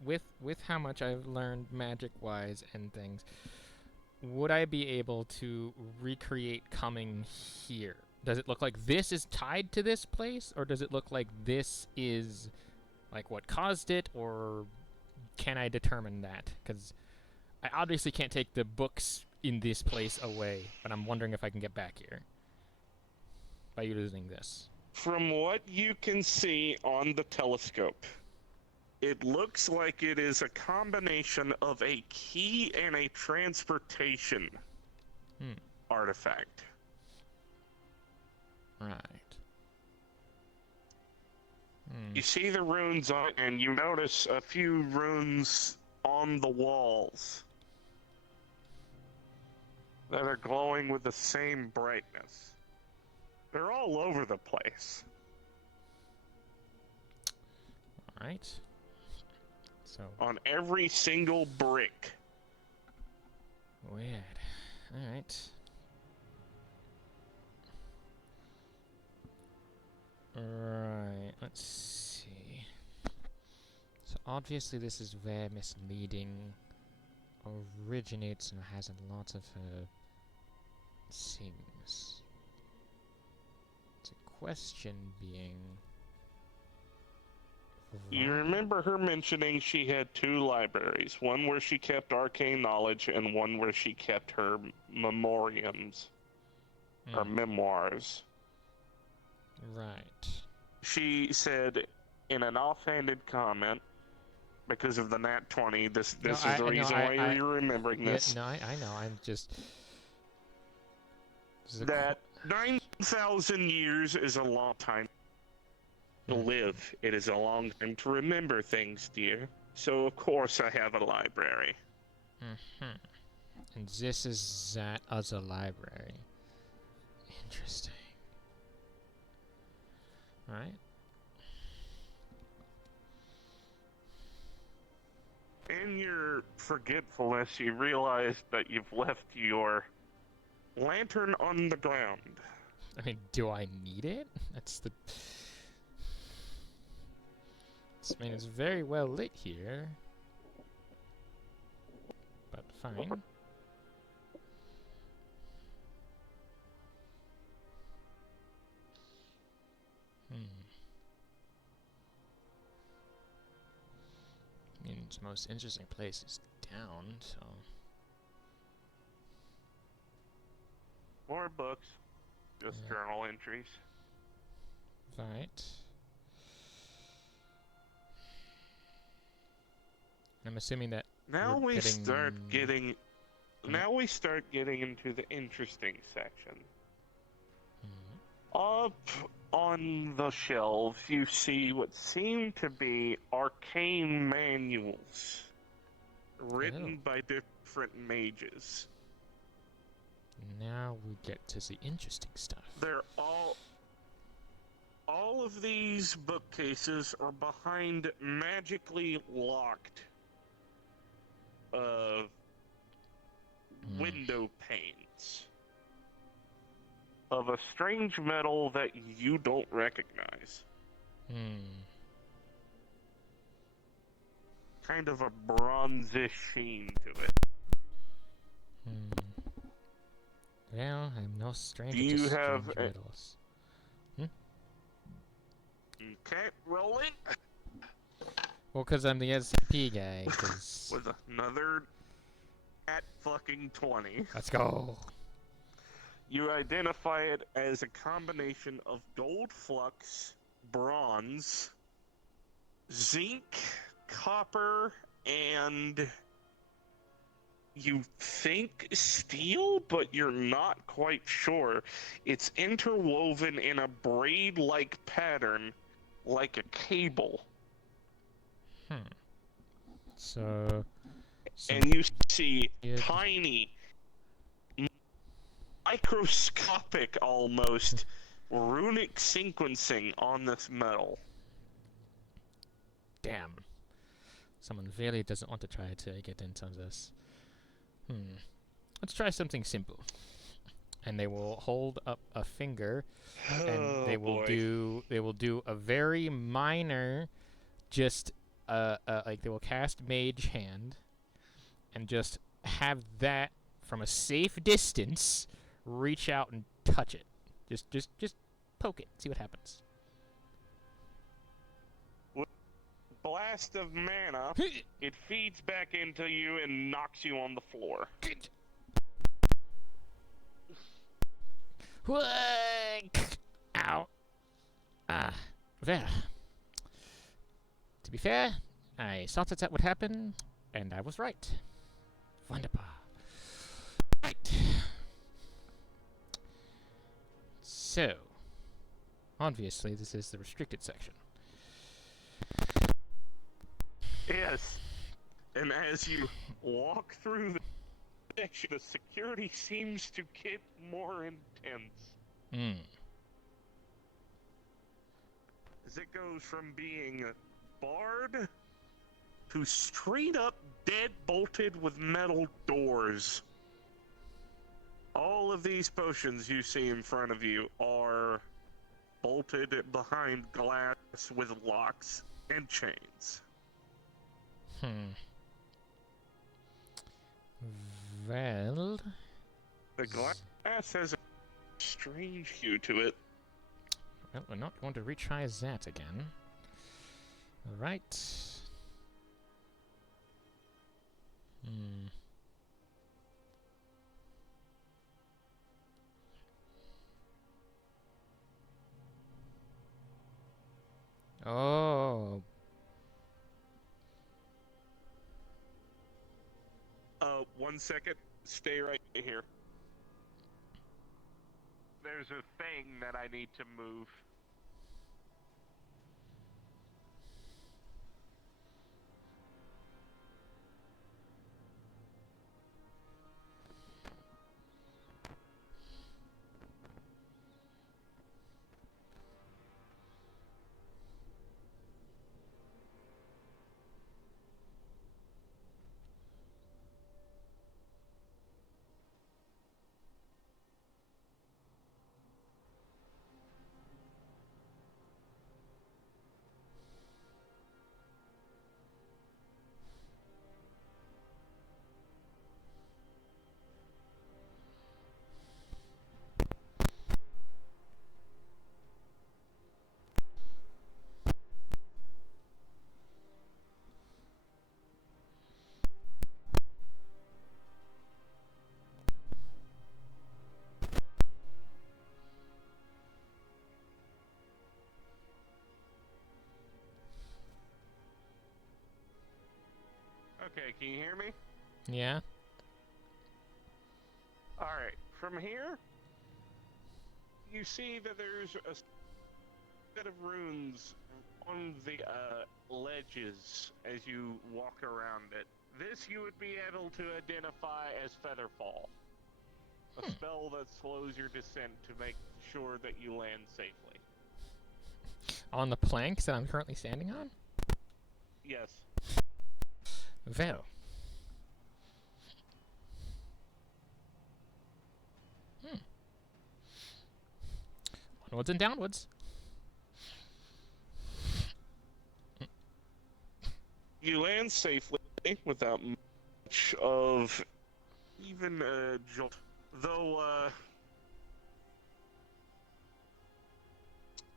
how much I've learned magic-wise and things, would I be able to recreate coming here? Does it look like this is tied to this place, or does it look like this is like what caused it, or can I determine that? Because I obviously can't take the books in this place away, but I'm wondering if I can get back here by using this. From what you can see on the telescope, it looks like it is a combination of a key and a transportation artifact. Right. You see the runes on it, and you notice a few runes on the walls that are glowing with the same brightness. They're all over the place. All right. So on every single brick. Weird. All right. Right. Let's see. So obviously this is where misleading originates and has a lot of things. The question being, you remember her mentioning she had two libraries, one where she kept arcane knowledge and one where she kept her memoriams or memoirs. Right. She said in an offhanded comment, because of the nat 20, this is the reason why you're remembering this. No, I know. I'm just... That 9,000 years is a long time to live. It is a long time to remember things, dear. So, of course, I have a library. And this is that other library. Interesting. Right. In your forgetfulness, you realize that you've left your lantern on the ground. I mean, do I need it? That's the... I mean, it's very well lit here. But fine. I mean, the most interesting place is down, so... More books. Just journal entries. Right. I'm assuming that now we start getting into the interesting section. Up on the shelves, you see what seem to be arcane manuals written by different mages. Now we get to the interesting stuff. They're all All of these bookcases are behind magically locked window panes of a strange metal that you don't recognize. Kind of a bronzish sheen to it. Well, I'm no stranger Do you to have strange metals. Okay, rolling. Well, because I'm the SCP guy, because... With another at fucking 20. Let's go. You identify it as a combination of gold flux, bronze, zinc, copper, and you think steel, but you're not quite sure. It's interwoven in a braid-like pattern, like a cable. So... And you see tiny, microscopic almost, runic sequencing on this metal. Damn. Someone really doesn't want to try to get into this. Let's try something simple. And they will hold up a finger, and they will do a very minor, just like they will cast Mage Hand, and just have that from a safe distance reach out and touch it. Just poke it, see what happens. Blast of mana, it feeds back into you and knocks you on the floor. Ow. There. To be fair, I thought that would happen, and I was right. Wunderbar. Right. So, obviously, this is the restricted section. Yes. And as you walk through the section, the security seems to get more intense. As it goes from being barred to straight up dead bolted with metal doors. All of these potions you see in front of you are bolted behind glass with locks and chains. Well... The glass has a strange hue to it. Well, we're not going to retry that again. Alright. Oh. 1 second. Stay right here. There's a thing that I need to move. Okay, can you hear me? Yeah? Alright, from here, you see that there's a set of runes on the ledges as you walk around it. This you would be able to identify as Featherfall. A spell that slows your descent to make sure that you land safely. On the planks that I'm currently standing on? Yes. Well. Onwards and downwards. You land safely without much of even a jolt. Though,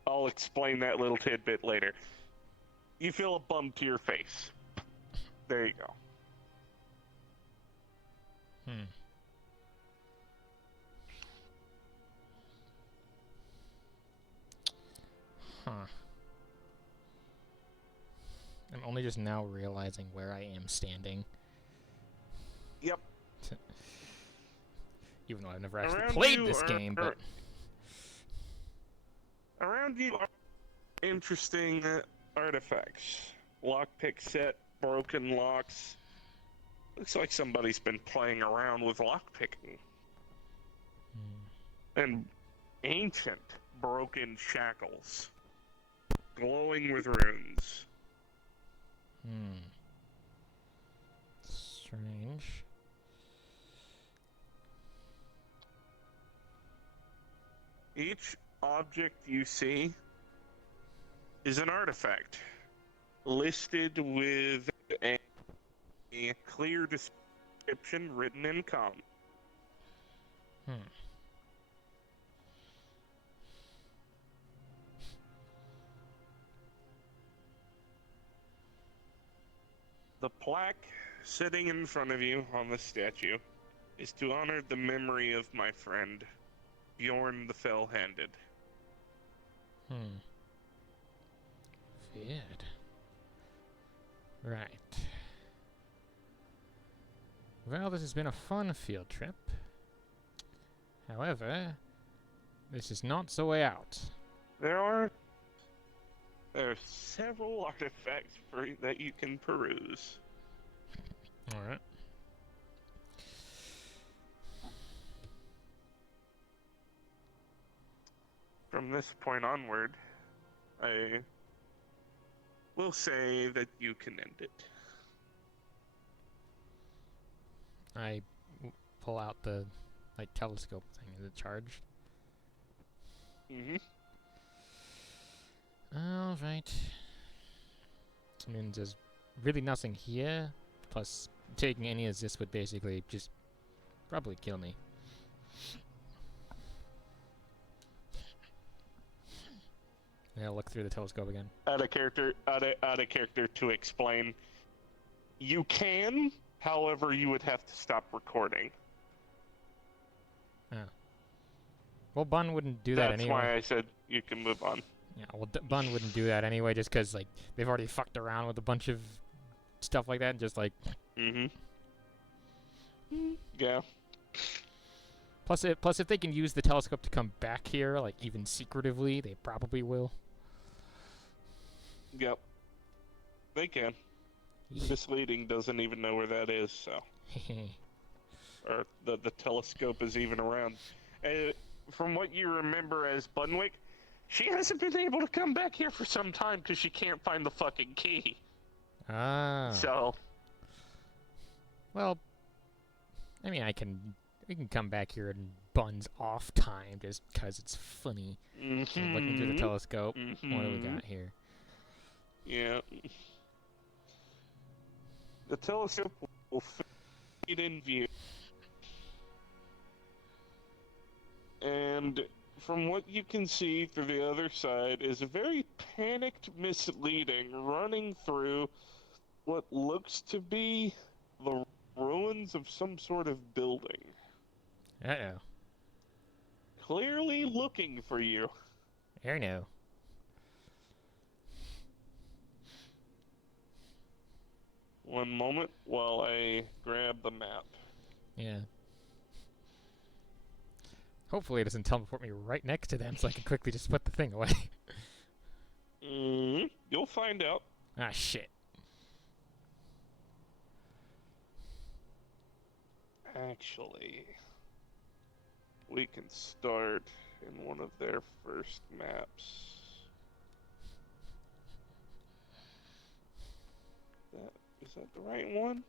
I'll explain that little tidbit later. You feel a bump to your face. There you go. Huh. I'm only just now realizing where I am standing. Yep. Even though I've never actually Around played you this game, but... Around you are interesting artifacts. Lockpick set, broken locks. Looks like somebody's been playing around with lockpicking. And ancient broken shackles. Glowing with runes. Strange. Each object you see is an artifact, listed with a clear description written in common. The plaque sitting in front of you on the statue is to honor the memory of my friend, Bjorn the Fell-Handed. Weird. Right. Well, this has been a fun field trip. However, this is not the way out. There are several artifacts that you can peruse. Alright. From this point onward, I will say that you can end it. I pull out the, telescope thing. Is it charged? Alright. I mean, there's really nothing here. Plus, taking any of this would basically just probably kill me. I'll look through the telescope again. Out of character to explain. You can, however, you would have to stop recording. Oh. Well, Bun wouldn't do that anyway. That's why I said you can move on. Yeah, well, Bun wouldn't do that anyway, just because, they've already fucked around with a bunch of stuff like that, and just, Yeah. Plus, if they can use the telescope to come back here, even secretively, they probably will. Yep. They can. Misleading doesn't even know where that is, so. Or the telescope is even around. From what you remember as Bunwick, she hasn't been able to come back here for some time because she can't find the fucking key. Ah. So. Well, I mean, we can come back here in Bun's off time just because it's funny. So looking through the telescope, what do we got here? Yeah. The telescope will fit in view. And from what you can see through the other side is a very panicked misleading running through what looks to be the ruins of some sort of building. Uh-oh. Clearly looking for you. I know. One moment while I grab the map. Yeah. Hopefully it doesn't teleport me right next to them so I can quickly just put the thing away. You'll find out. Ah, shit. Actually, we can start in one of their first maps. Is that the right one?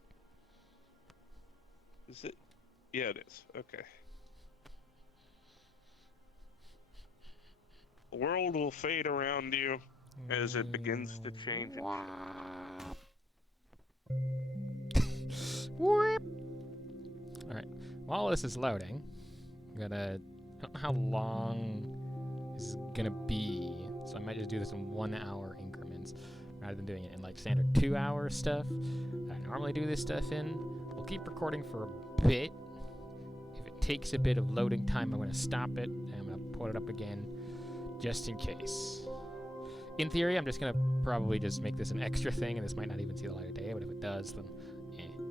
Is it? Yeah, it is. Okay. The world will fade around you as it begins to change and Whoop. All right. While this is loading, I'm gonna. I don't know how long this is gonna be, so I might just do this in 1 hour increments rather than doing it in like standard 2 hour stuff. I normally do this stuff in. We'll keep recording for a bit. If it takes a bit of loading time, I'm gonna stop it and I'm gonna put it up again just in case. In theory, I'm just gonna probably just make this an extra thing, and this might not even see the light of day, but if it does, then here we go.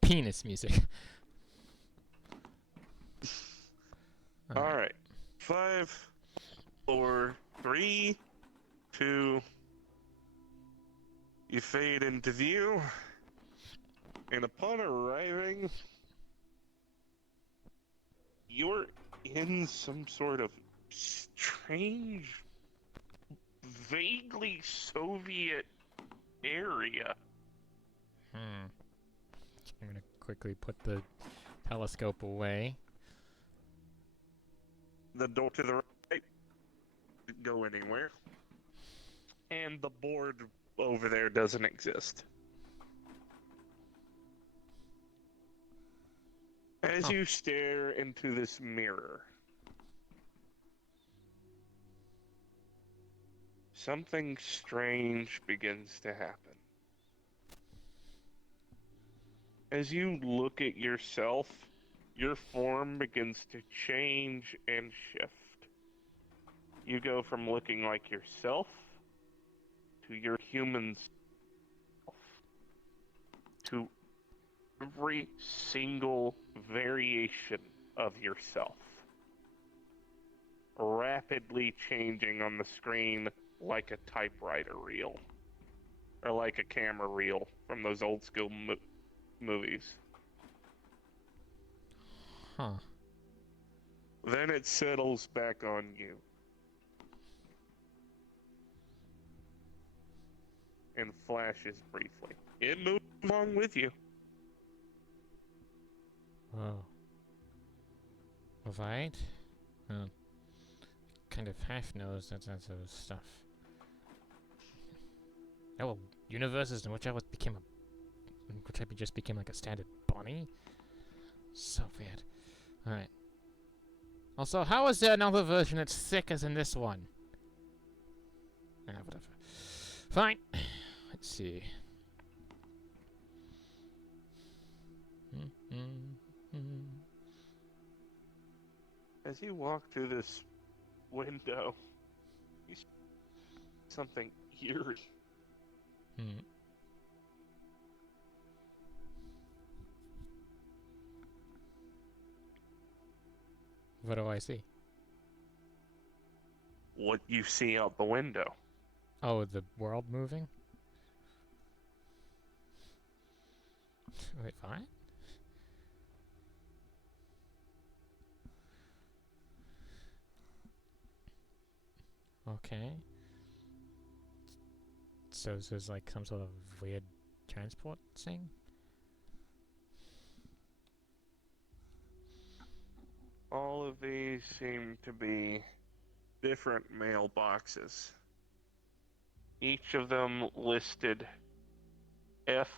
Penis music. All right. 5, 4, 3, 2. You fade into view, and upon arriving, you're in some sort of strange, vaguely Soviet area. I'm gonna quickly put the telescope away. The door to the right didn't go anywhere, and the board over there doesn't exist. As you stare into this mirror, something strange begins to happen. As you look at yourself, your form begins to change and shift. You go from looking like yourself to your human self, to every single variation of yourself, rapidly changing on the screen like a typewriter reel, or like a camera reel from those old school movies. Huh. Then it settles back on you. And flashes briefly. It moves along with you. Whoa. Right? Kind of half knows that sort of stuff. Oh, universes in which I just became like a standard bunny? So weird. Alright. Also, how is there another version that's thick as in this one? Whatever. Fine. Let's see. As you walk through this window, you see something eerie. What do I see? What you see out the window. Oh, the world moving? Wait, what? Okay. So this is like some sort of weird transport thing? All of these seem to be different mailboxes. Each of them listed F.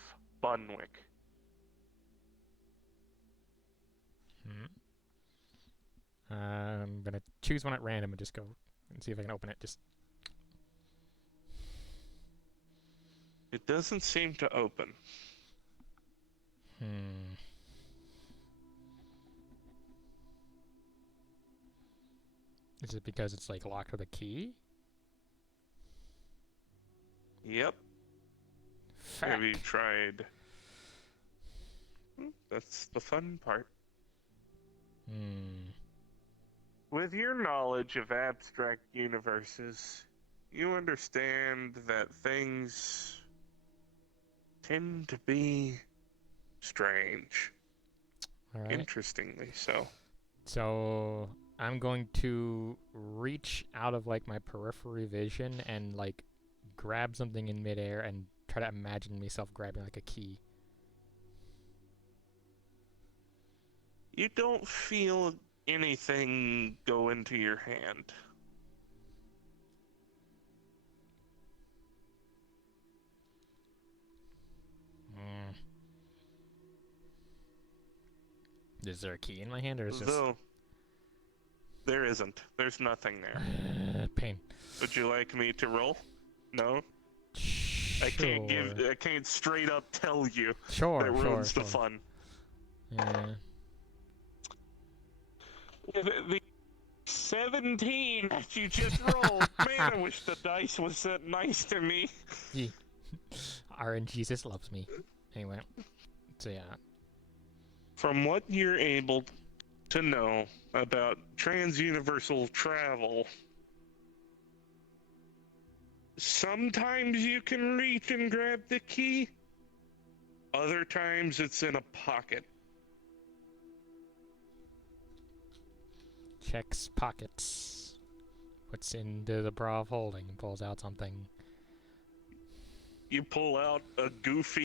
Bunwick. I'm gonna choose one at random and just go and see if I can open it. Just. It doesn't seem to open. Is it because it's like locked with a key? Yep. Fuck. Have you tried? That's the fun part. With your knowledge of abstract universes, you understand that things tend to be strange. All right. Interestingly so. So I'm going to reach out of like my periphery vision and like grab something in midair and try to imagine myself grabbing like a key. You don't feel anything go into your hand. Is there a key in my hand, or is this... Though, there isn't. There's nothing there. Pain. Would you like me to roll? No? Sure. I can't straight up tell you. Sure, That ruins the sure. fun. Yeah. The 17 that you just rolled. Man, I wish the dice was that nice to me. RNGesus loves me. Anyway, so yeah. From what you're able to know about transuniversal travel, sometimes you can reach and grab the key. Other times it's in a pocket. Checks pockets. Puts into the bra folding and pulls out something. You pull out a goofy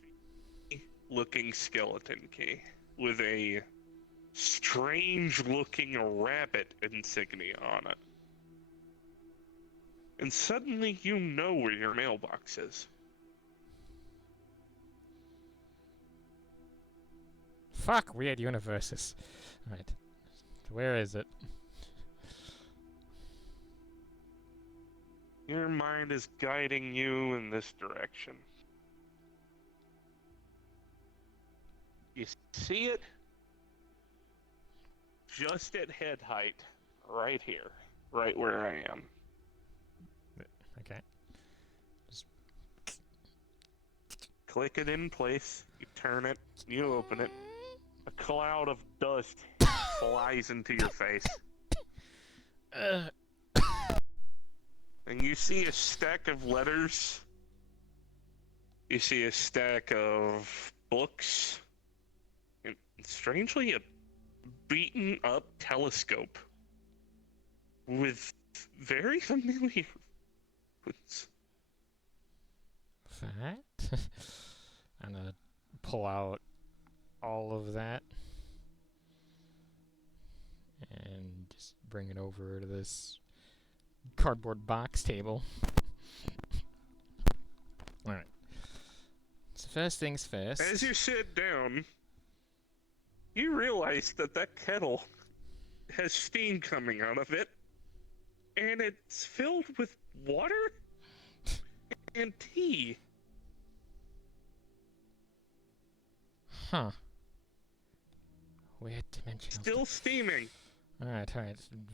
looking skeleton key with a strange looking rabbit insignia on it. And suddenly you know where your mailbox is. Fuck weird universes. Alright. So where is it? Your mind is guiding you in this direction. You see it just at head height, right here, right where I am. Okay. Just... Click it in place, you turn it, you open it. A cloud of dust flies into your face. And you see a stack of letters. You see a stack of books. And strangely, a beaten up telescope. With very familiar words. That? I'm gonna pull out all of that. And just bring it over to this cardboard box table. Alright. So first things first. As you sit down, you realize that that kettle has steam coming out of it, and it's filled with water and tea. Huh. Weird dimensional. Still steaming. Alright.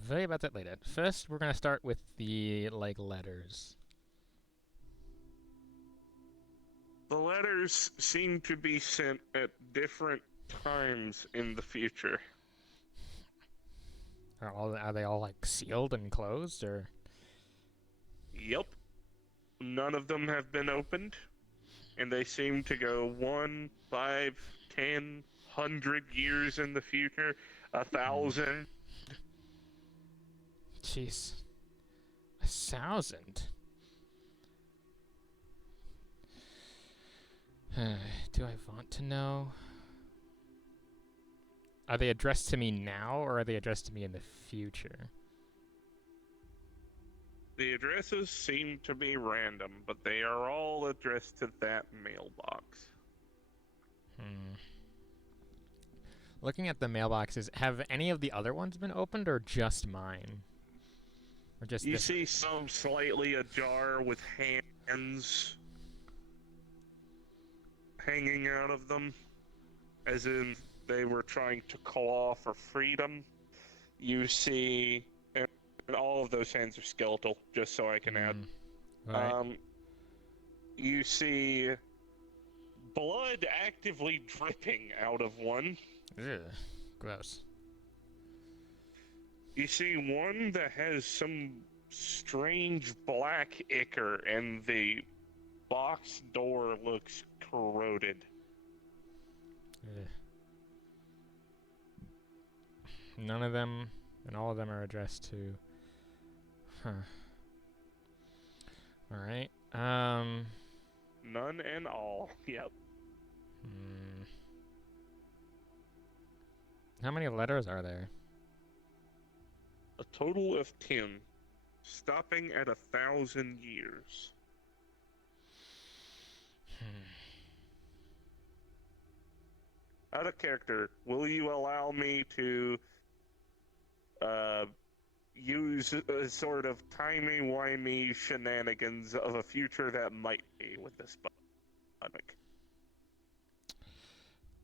Worry about that later. First, we're gonna start with the, letters. The letters seem to be sent at different times in the future. Are they all, sealed and closed, or...? Yep. None of them have been opened, and they seem to go 1, 5, 10, 100 years in the future, 1,000. Jeez. 1,000? Do I want to know? Are they addressed to me now, or are they addressed to me in the future? The addresses seem to be random, but they are all addressed to that mailbox. Looking at the mailboxes, have any of the other ones been opened, or just mine? Or just You this? see some slightly ajar with hands hanging out of them, as in they were trying to claw for freedom. You see, and all of those hands are skeletal, just so I can add. Right. You see blood actively dripping out of one. Ugh, gross. You see one that has some strange black ichor, and the box door looks corroded. Ugh. None of them, and all of them are addressed to. Huh. All right. None and all. Yep. How many letters are there? A total of 10, stopping at 1,000 years. Out of character, will you allow me to use a sort of timey-wimey shenanigans of a future that might be with this Bunwick?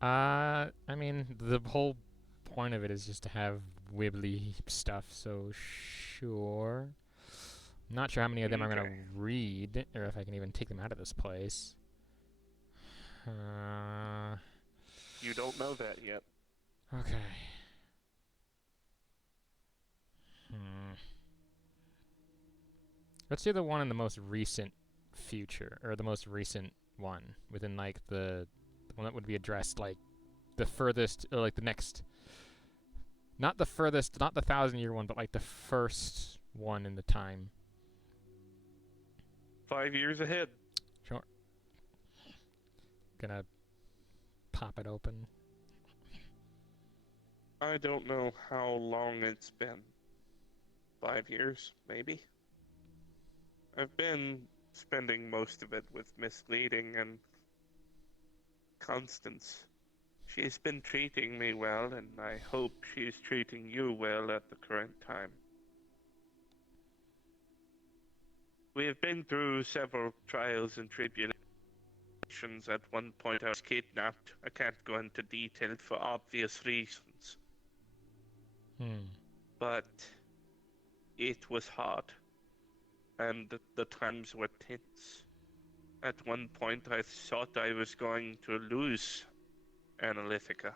I mean, the whole point of it is just to have wibbly stuff, so sure. I'm not sure how many of them I'm gonna read, or if I can even take them out of this place. You don't know that yet. Okay. Let's do the one in the most recent future, or the most recent one, within like the one that would be addressed like the furthest, or like the next, not the furthest, not the 1,000-year one, but like the first one in the time. 5 years ahead. Sure. Gonna pop it open. I don't know how long it's been. 5 years, maybe? I've been spending most of it with misleading and Constance. She's been treating me well, and I hope she's treating you well at the current time. We have been through several trials and tribulations. At one point I was kidnapped. I can't go into detail for obvious reasons. But it was hard. And the times were tense. At one point I thought I was going to lose Analytica.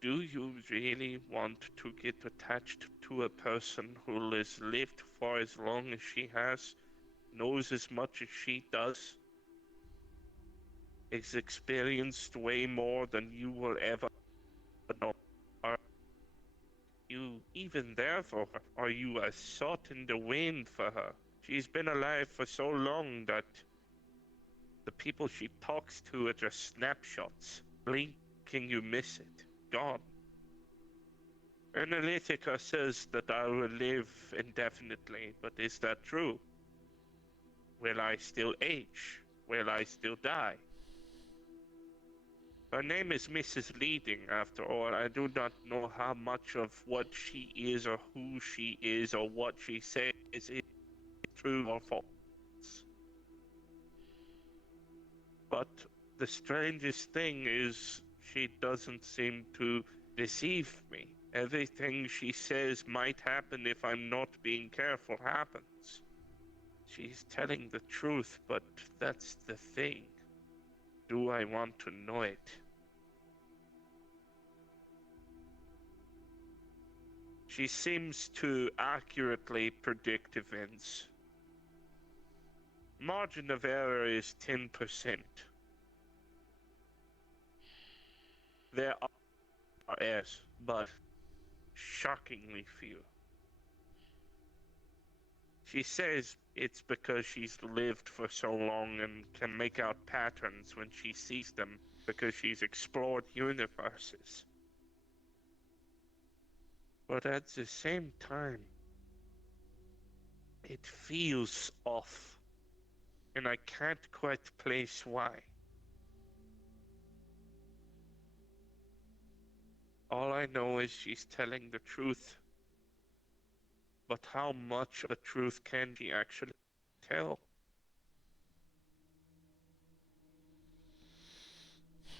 Do you really want to get attached to a person who has lived for as long as she has, knows as much as she does, is experienced way more than you will ever know? Are you even there for her? Are you a shot in the wind for her? She's been alive for so long that the people she talks to are just snapshots. Blinking, you miss it. Gone. Analytica says that I will live indefinitely, but is that true? Will I still age? Will I still die? Her name is Mrs. Leading, after all. I do not know how much of what she is or who she is or what she says is true or false. But the strangest thing is she doesn't seem to deceive me. Everything she says might happen if I'm not being careful happens. She's telling the truth, but that's the thing. Do I want to know it? She seems to accurately predict events. Margin of error is 10%. There are errors, but shockingly few. She says it's because she's lived for so long and can make out patterns when she sees them because she's explored universes. But at the same time, it feels off, and I can't quite place why. All I know is she's telling the truth. But how much of the truth can she actually tell?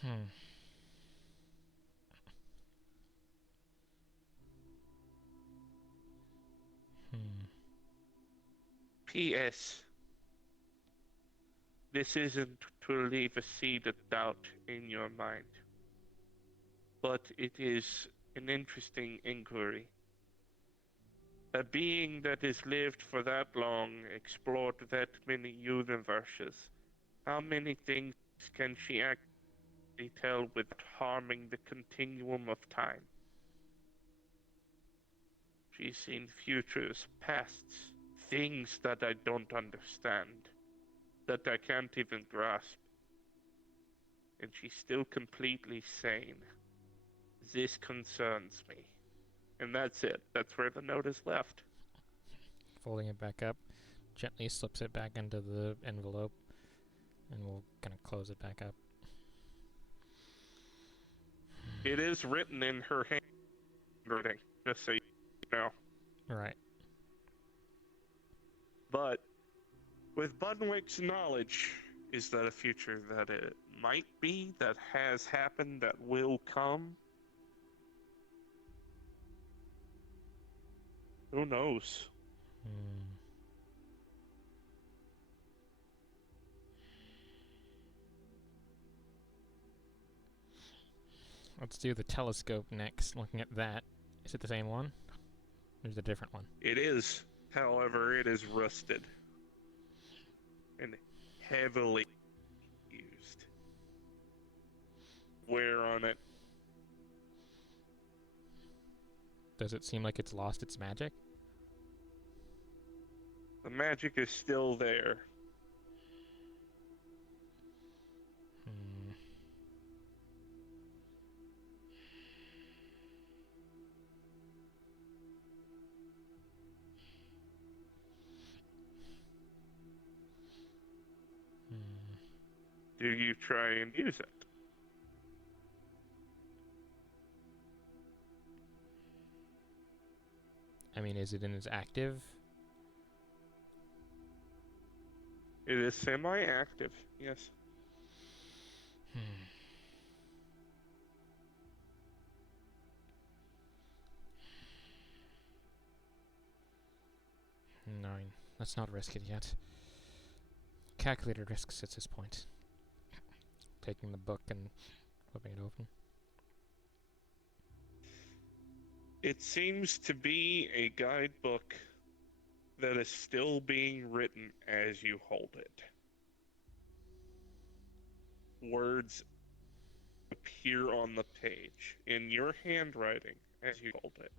Hmm. Hmm. P.S. This isn't to leave a seed of doubt in your mind, but it is an interesting inquiry. A being that has lived for that long, explored that many universes, how many things can she actually tell without harming the continuum of time? She's seen futures, pasts, things that I don't understand, that I can't even grasp, and she's still completely sane. This concerns me. And that's it. That's where the note is left. Folding it back up, gently slips it back into the envelope, and we'll kind of close it back up. It is written in her handwriting, just so you know. Right. But with Bunwick's knowledge, is that a future that it might be, that has happened, that will come? Who knows? Hmm. Let's do the telescope next, looking at that. Is it the same one? Or is it a different one? It is. However, it is rusted and heavily used. Wear on it. Does it seem like it's lost its magic? The magic is still there. Hmm. Hmm. Do you try and use it? I mean, is it in its active? It is semi-active, yes. Hmm. No, let's not risk it yet. Calculated risks at this point. Taking the book and flipping it open. It seems to be a guidebook that is still being written as you hold it. Words appear on the page in your handwriting as you hold it.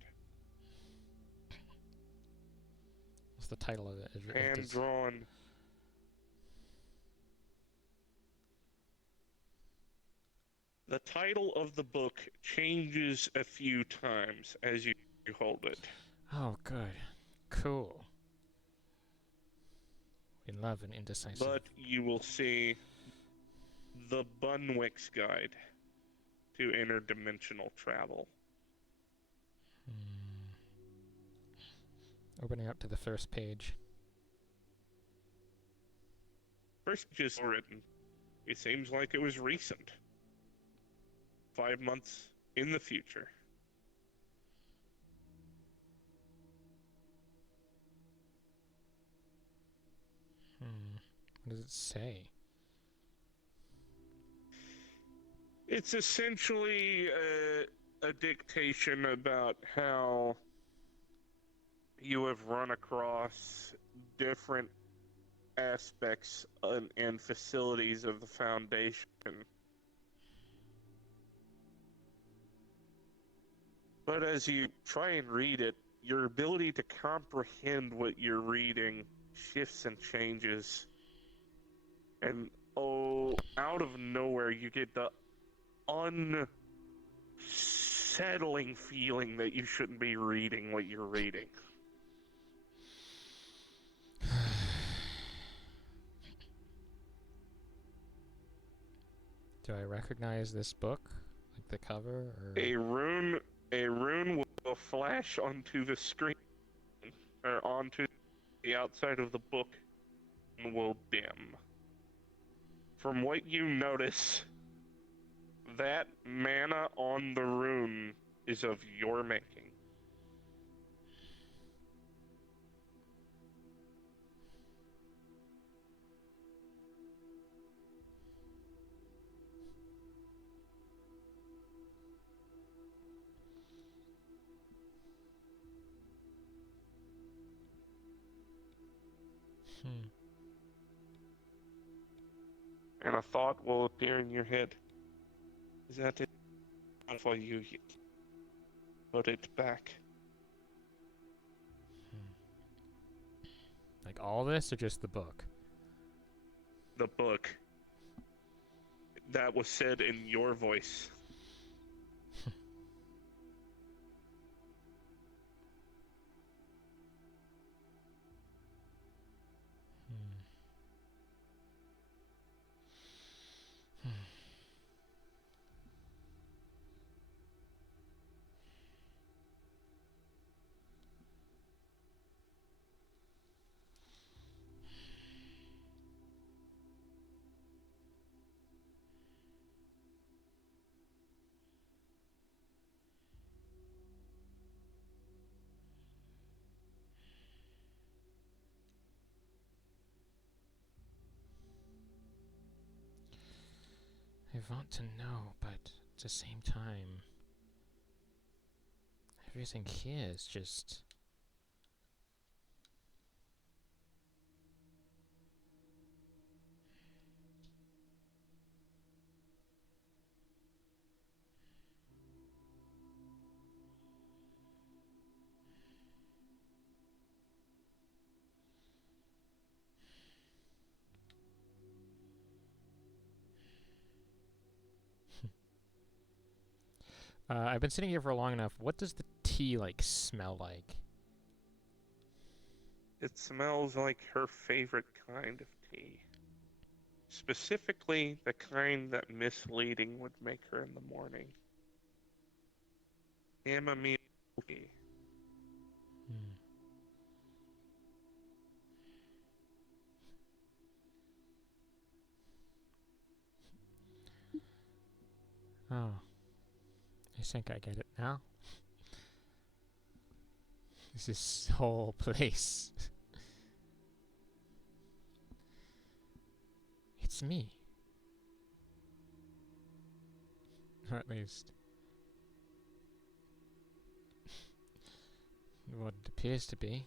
What's the title of it? Hand drawn. The title of the book changes a few times as you hold it. Oh, good. Cool. We love an indecisive. But you will see the Bunwick's Guide to Interdimensional Travel. Hmm. Opening up to the first page. First just written. It seems like it was recent. 5 months in the future. What does it say? It's essentially a dictation about how you have run across different aspects and facilities of the Foundation. But as you try and read it, your ability to comprehend what you're reading shifts and changes. And out of nowhere, you get the unsettling feeling that you shouldn't be reading what you're reading. Do I recognize this book? Like the cover, or A rune will flash onto the screen or onto the outside of the book and will dim. From what you notice, that mana on the rune is of your making. And a thought will appear in your head. Is that it? For you put it back. like all this, or just the book? The book. That was said in your voice. I want to know, but at the same time, everything here is just... I've been sitting here for long enough. What does the tea, like, smell like? It smells like her favorite kind of tea. Specifically, the kind that misleading would make her in the morning. Chamomile tea. Oh. I think I get it now. This whole place. It's me. Or at least... what it appears to be.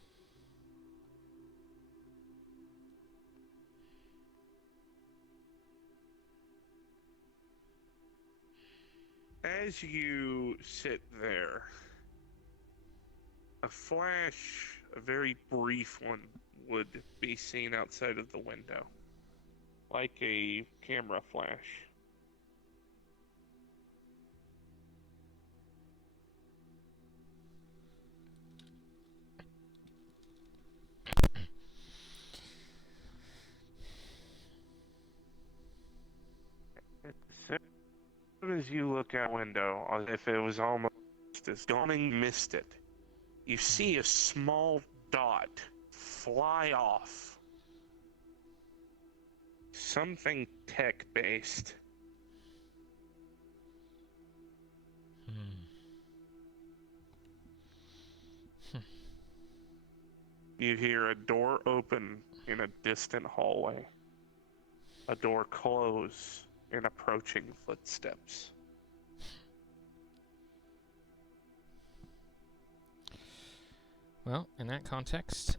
As you sit there, a flash, a very brief one, would be seen outside of the window. Like a camera flash. As soon as you look out window, as if it was almost as dawning mist it, you see a small dot fly off. Something tech-based. You hear a door open in a distant hallway. A door close in approaching footsteps. Well, in that context,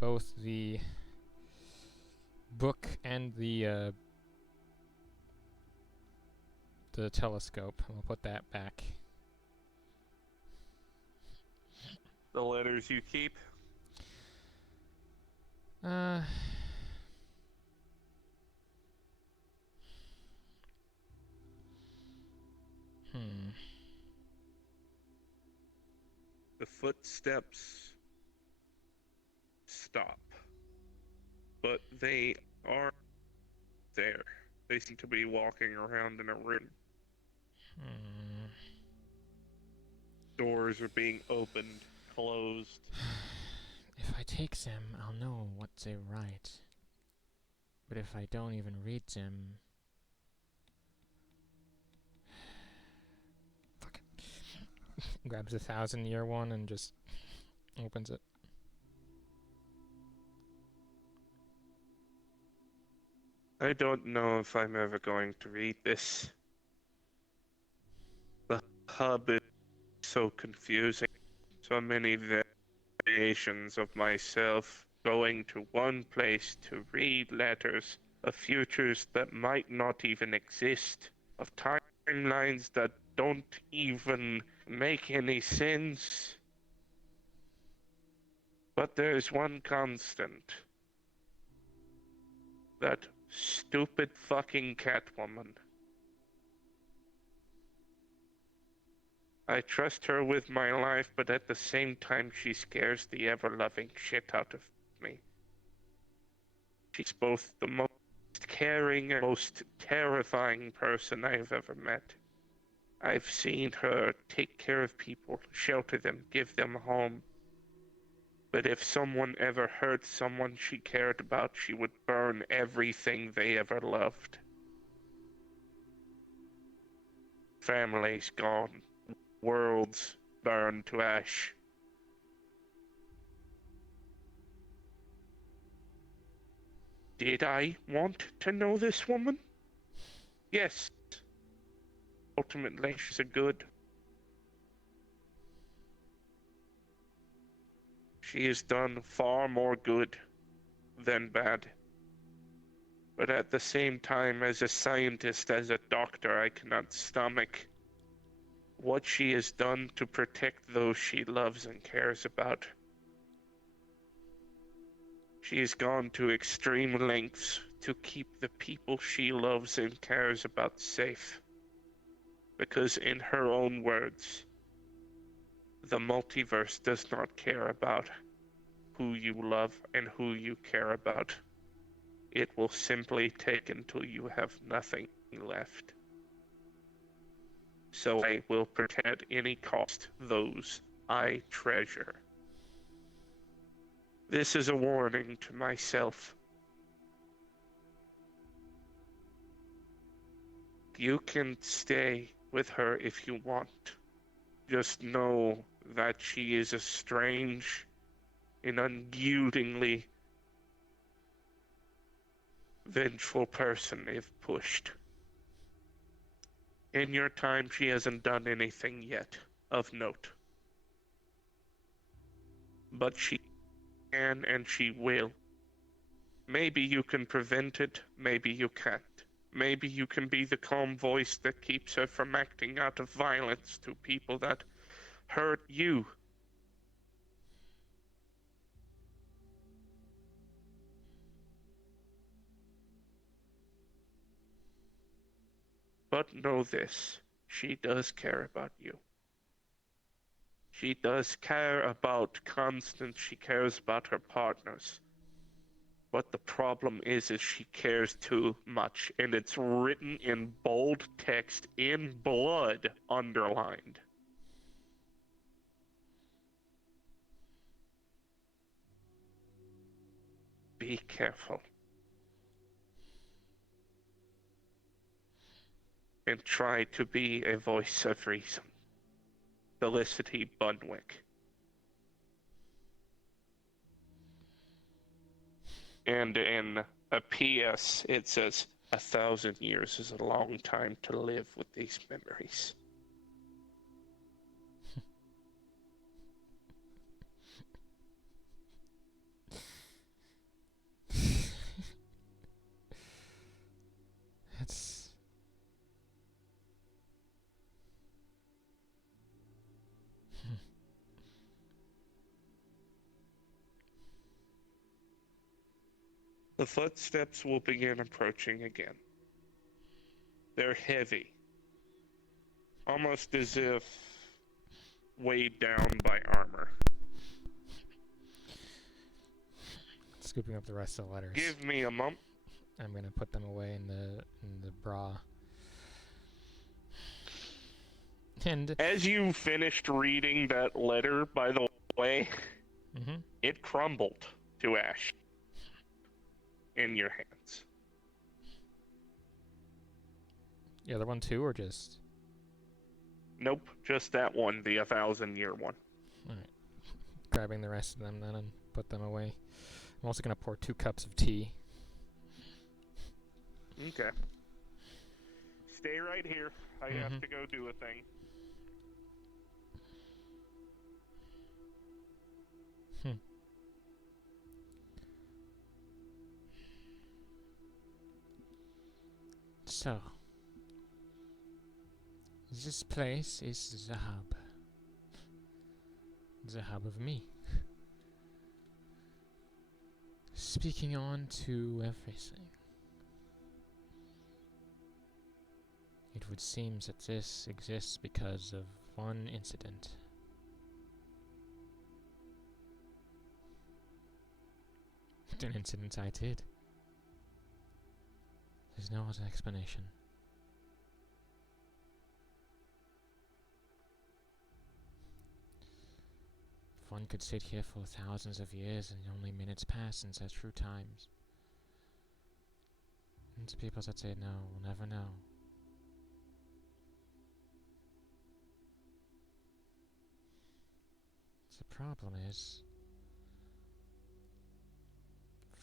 both the book and the telescope, we'll put that back. The letters you keep? The footsteps stop. But they are there. They seem to be walking around in a room. Doors are being opened, closed. If I take them, I'll know what they write. But if I don't even read them... Fuck it. Grabs the 1,000-year one and just opens it. I don't know if I'm ever going to read this. The hub is so confusing. So many variations of myself going to one place to read letters of futures that might not even exist, of timelines that don't even make any sense. But there's one constant. That stupid fucking Catwoman. I trust her with my life, but at the same time she scares the ever-loving shit out of me. She's both the most caring and most terrifying person I've ever met. I've seen her take care of people, shelter them, give them a home. But if someone ever hurt someone she cared about, she would burn everything they ever loved. Families gone. Worlds burned to ash. Did I want to know this woman? Yes. Ultimately, she's a good. She has done far more good than bad. But at the same time, as a scientist, as a doctor, I cannot stomach what she has done to protect those she loves and cares about. She has gone to extreme lengths to keep the people she loves and cares about safe. Because in her own words, the multiverse does not care about who you love and who you care about. It will simply take until you have nothing left. So I will protect at any cost those I treasure. This is a warning to myself. You can stay with her if you want. Just know that she is a strange and unyieldingly vengeful person if pushed. In your time, she hasn't done anything yet of note. But she can and she will. Maybe you can prevent it, maybe you can't. Maybe you can be the calm voice that keeps her from acting out of violence to people that hurt you. But know this, she does care about you. She does care about Constance, she cares about her partners. But the problem is she cares too much, and it's written in bold text, in blood, underlined. Be careful. And try to be a voice of reason. Felicity Bunwick. And in a PS, it says, 1,000 years is a long time to live with these memories. It's... The footsteps will begin approaching again. They're heavy, almost as if weighed down by armor. Scooping up the rest of the letters. Give me a moment. I'm gonna put them away in the bra. And as you finished reading that letter, by the way, it crumbled to ash in your hands. The other one too, or just? Nope, just that one, the 1,000-year one. Alright. Grabbing the rest of them then and put them away. I'm also going to pour 2 cups of tea. Okay. Stay right here. I have to go do a thing. So, this place is the hub. The hub of me. Speaking on to everything. It would seem that this exists because of one incident. An incident I did. There's no other explanation. If one could sit here for thousands of years and only minutes pass since our true times. And to people that say no will never know. The problem is...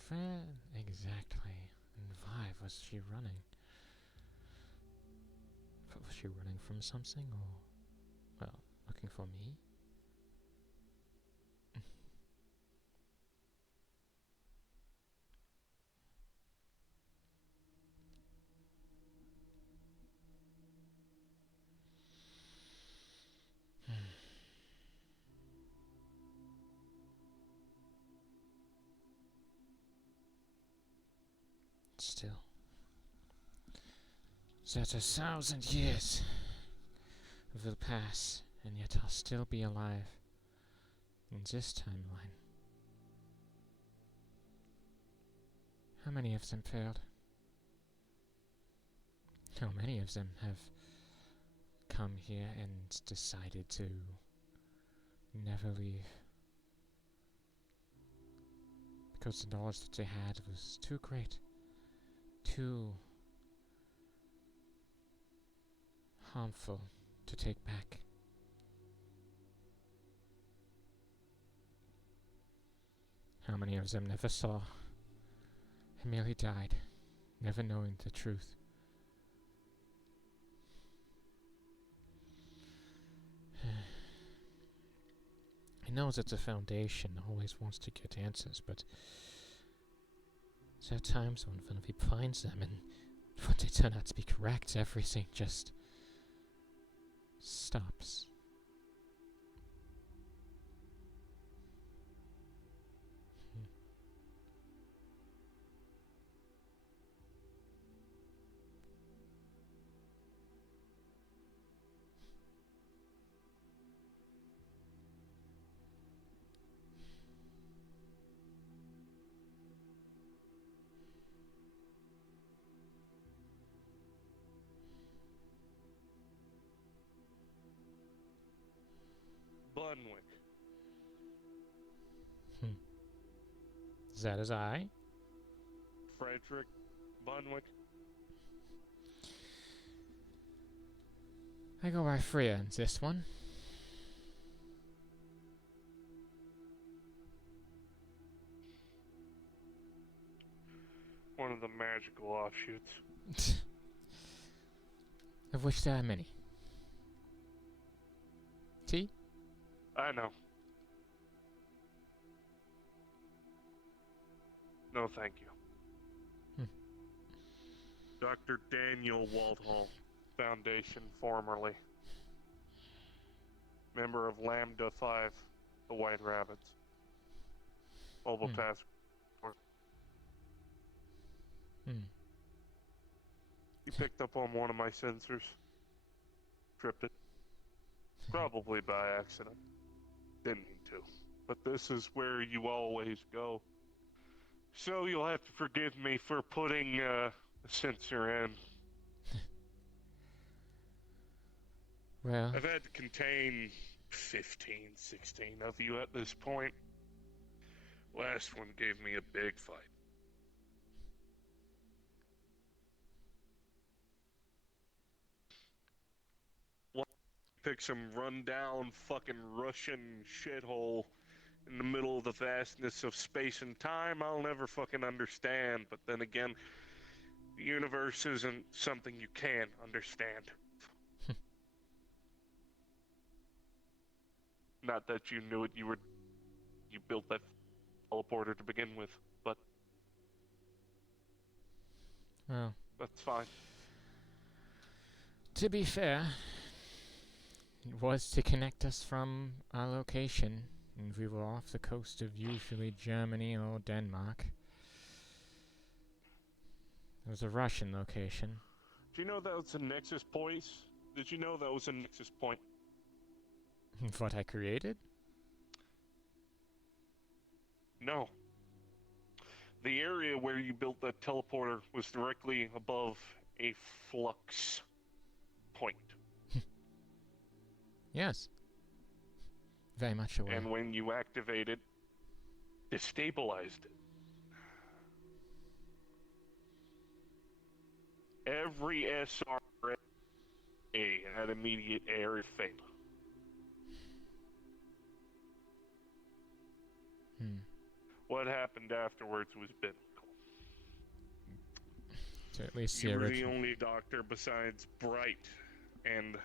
where exactly and why was she running? Was she running from something, or, well, looking for me? Still. That 1,000 years will pass, and yet I'll still be alive in this timeline. How many of them failed? How many of them have come here and decided to never leave? Because the knowledge that they had was too great. Too harmful to take back. How many of them never saw and merely died, never knowing the truth? I know that the Foundation always wants to get answers, but there are times when we find them and when they turn out to be correct, everything just stops. Bunwick. Is that as I? Fredrick Bunwick. I go by Frayia in this one. One of the magical offshoots. Of which there are many. Tea? I know. No, thank you. Dr. Daniel Waldhall Foundation, formerly. Member of Lambda 5, the White Rabbits. Mobile Task Force. He picked up on one of my sensors. Tripped it. Probably by accident. Didn't mean to. But this is where you always go. So you'll have to forgive me for putting a sensor in. Well, I've had to contain 15, 16 of you at this point. Last one gave me a big fight. Pick some rundown fucking Russian shithole in the middle of the vastness of space and time I'll never fucking understand. But then again, the universe isn't something you can understand. Not that you knew it, you built that teleporter to begin with, but well, that's fine. to be fair, it was to connect us from our location, and we were off the coast of usually Germany or Denmark. It was a Russian location. Do you know that was a nexus point? Did you know that was a nexus point? What I created? No. The area where you built that teleporter was directly above a flux point. Yes. Very much aware. And when you activate it, destabilized it. Every SRA had immediate area failure. What happened afterwards was biblical. So at least you were the only doctor besides Bright, and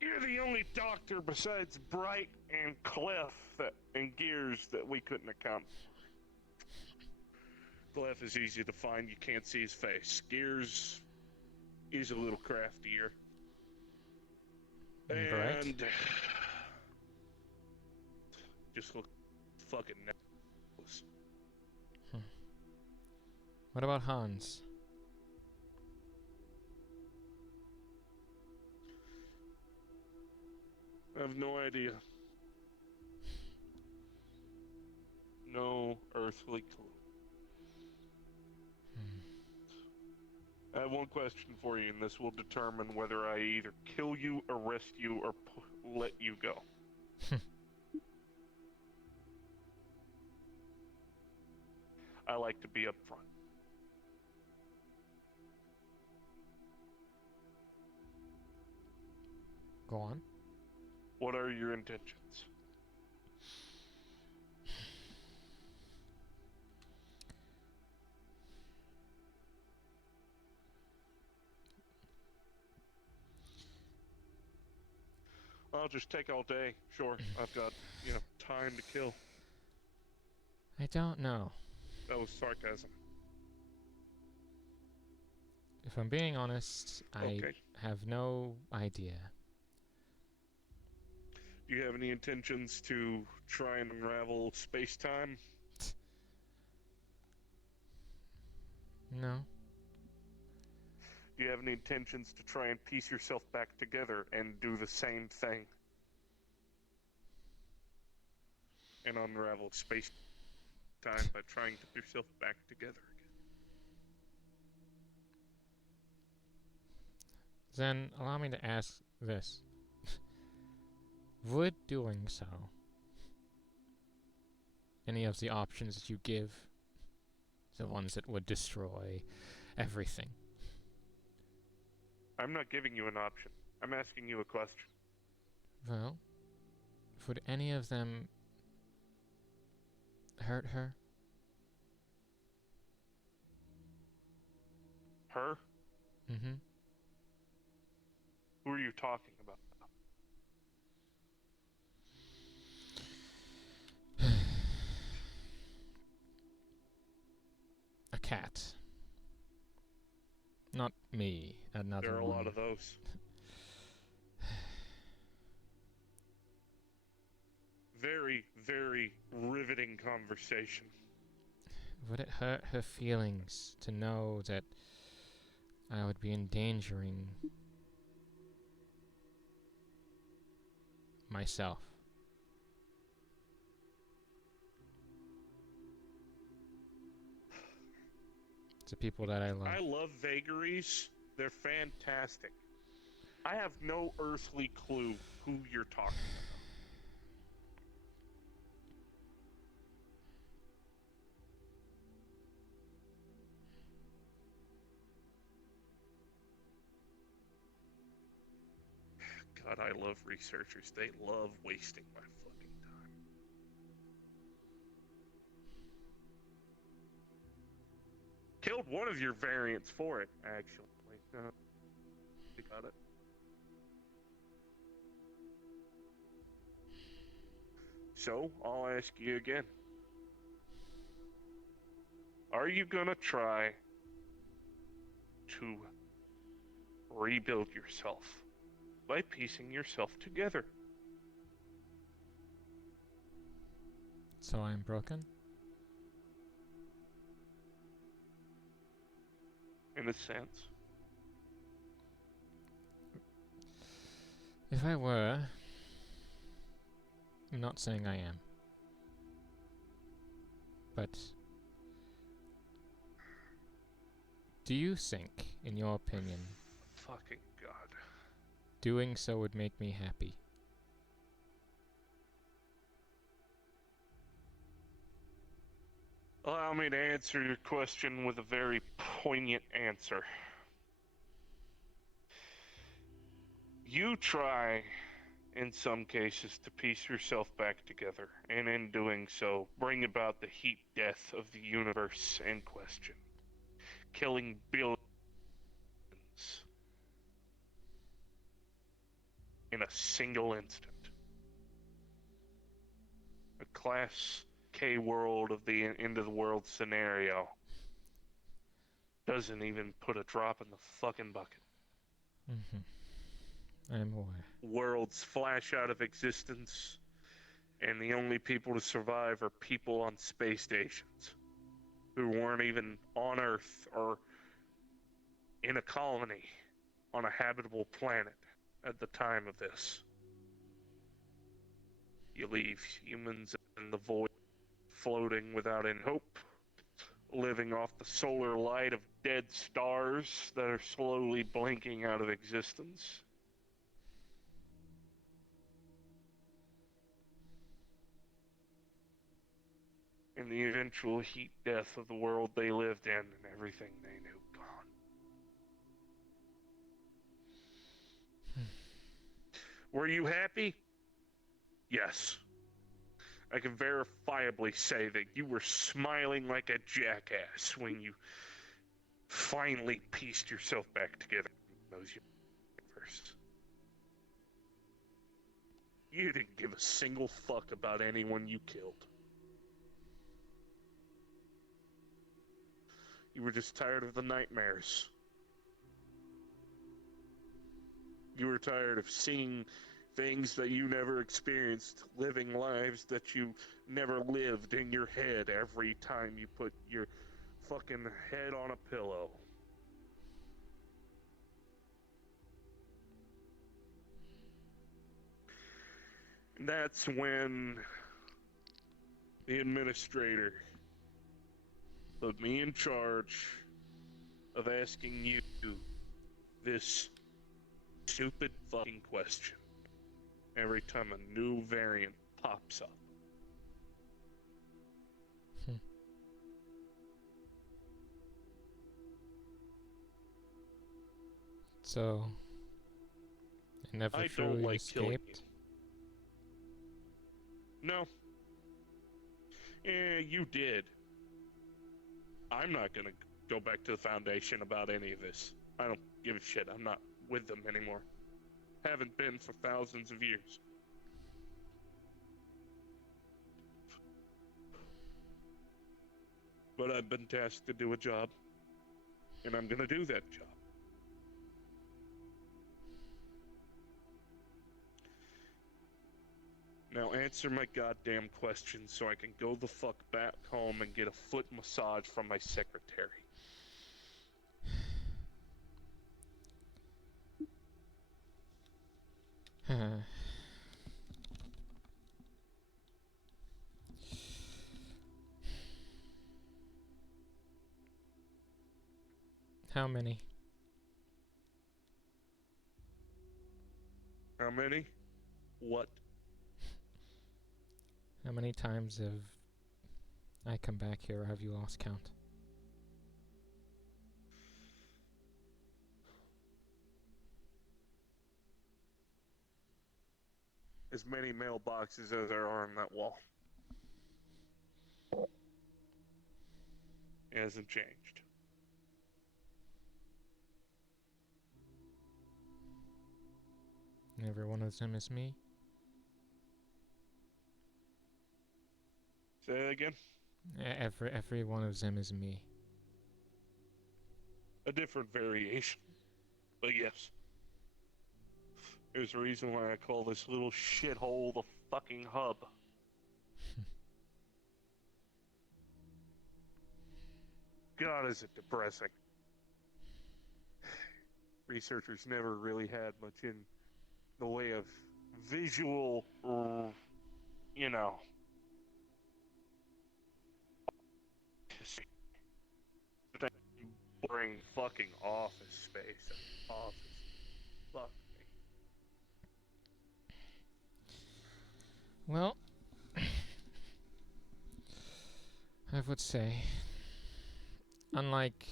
you're the only doctor besides Bright and Clef and Gears that we couldn't account for. Clef is easy to find, you can't see his face. Gears is a little craftier. And just look fucking necklace. What about Hans? I have no idea. No earthly clue. I have one question for you, and this will determine whether I either kill you, arrest you, or let you go. I like to be upfront. Go on. What are your intentions? I'll just take all day. Sure, I've got, time to kill. I don't know. That was sarcasm. If I'm being honest, I have no idea. Do you have any intentions to try and unravel space-time? No. Do you have any intentions to try and piece yourself back together and do the same thing? And unravel space-time by trying to put yourself back together again? Then allow me to ask this. Would doing so, any of the options that you give, the ones that would destroy everything? I'm not giving you an option. I'm asking you a question. Well, would any of them hurt her? Her? Mm-hmm. Who are you talking about? A cat. Not me, another one. There are a lot of those. Very, very riveting conversation. Would it hurt her feelings to know that I would be endangering myself? To people that I love. I love vagaries. They're fantastic. I have no earthly clue who you're talking about. God, I love researchers. They love wasting my fucking time. Killed one of your variants for it, actually. You got it. So, I'll ask you again. Are you gonna try to rebuild yourself by piecing yourself together? So I'm broken? In a sense. If I were... I'm not saying I am. But... do you think, in your opinion, Fucking God. doing so would make me happy? Allow me to answer your question with a very poignant answer. You try, in some cases, to piece yourself back together, and in doing so, bring about the heat death of the universe in question, killing billions in a single instant. A Class K world of the end of the world scenario doesn't even put a drop in the fucking bucket. Mm-hmm. I'm aware. Worlds flash out of existence, and the only people to survive are people on space stations who weren't even on Earth or in a colony on a habitable planet at the time of this. You leave humans in the void, floating without any hope, living off the solar light of dead stars that are slowly blinking out of existence. And the eventual heat death of the world they lived in and everything they knew gone. Were you happy? Yes. I can verifiably say that you were smiling like a jackass when you finally pieced yourself back together in those universe. You didn't give a single fuck about anyone you killed. You were just tired of the nightmares. You were tired of seeing things that you never experienced, living lives that you never lived in your head every time you put your fucking head on a pillow. And that's when the administrator put me in charge of asking you this stupid fucking question every time a new variant pops up. So, I never I truly don't like killing you. escaped? No. You did. I'm not gonna go back to the Foundation about any of this. I don't give a shit. I'm not with them anymore. Haven't been for thousands of years. But I've been tasked to do a job, and I'm gonna do that job. Now answer my goddamn question so I can go the fuck back home and get a foot massage from my secretary. How many? How many? What? How many times have I come back here, or have you lost count? As many mailboxes as there are on that wall. It hasn't changed. Every one of them is me? Say that again? Every one of them is me. A different variation. But yes. There's a reason why I call this little shithole the fucking hub. God, is it depressing. Researchers never really had much in the way of visual, you know. Boring fucking office space. Office. Fuck me. Well, I would say, unlike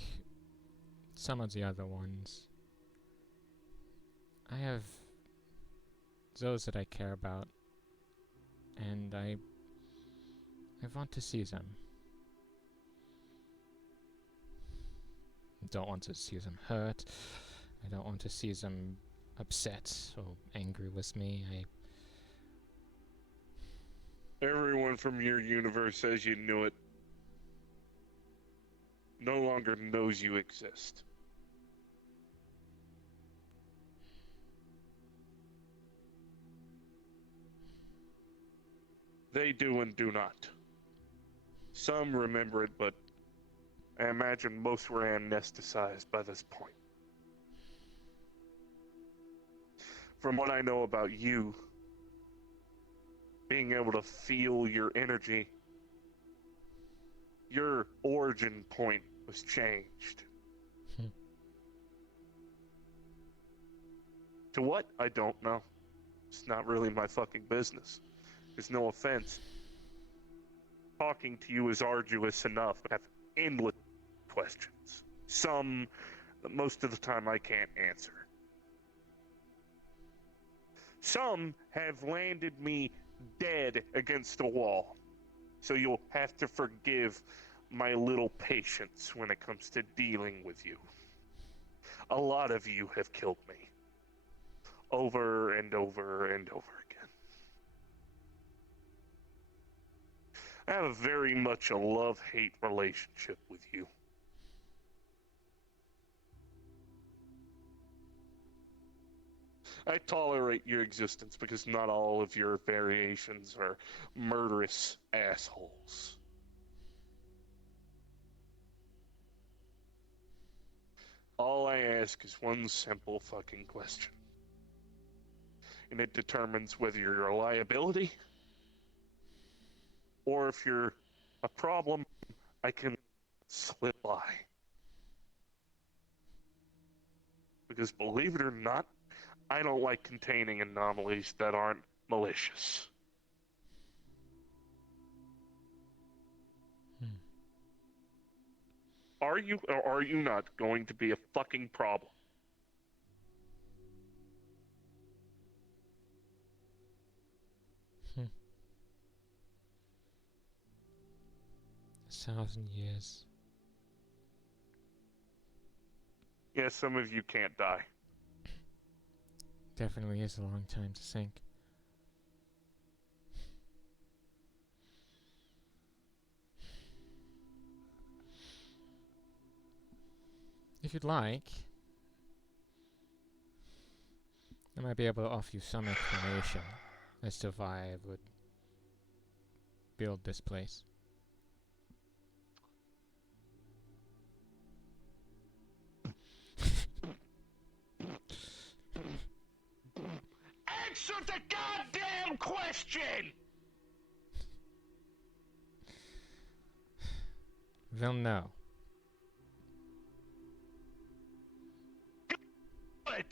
some of the other ones, I have those that I care about, and I want to see them. I don't want to see them hurt. I don't want to see them upset or angry with me. Everyone from your universe says you knew it. No longer knows you exist. They do and do not. Some remember it, but I imagine most were amnesticized by this point. From what I know about you, being able to feel your energy, your origin point was changed. To what? I don't know. It's not really my fucking business. There's no offense. Talking to you is arduous enough. I have endless questions. Some, most of the time, I can't answer. Some have landed me dead against the wall. So you'll have to forgive my little patience when it comes to dealing with you. A lot of you have killed me. Over and over and over again. I have very much a love-hate relationship with you. I tolerate your existence because not all of your variations are murderous assholes. All I ask is one simple fucking question. And it determines whether you're a liability or if you're a problem I can slip by. Because believe it or not, I don't like containing anomalies that aren't malicious. Are you or are you not going to be a fucking problem? 1,000 years. Yeah, some of you can't die. Definitely is a long time to think. If you'd like, I might be able to offer you some explanation as to why I would build this place. Answer the goddamn question! They'll know. Good.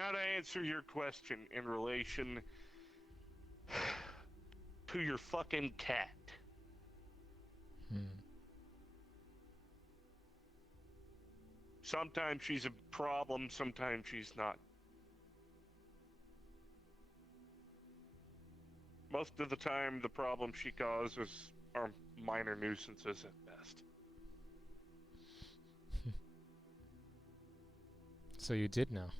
Now to answer your question in relation to your fucking cat. Sometimes she's a problem, sometimes she's not. Most of the time, the problems she causes are minor nuisances at best. So you did know.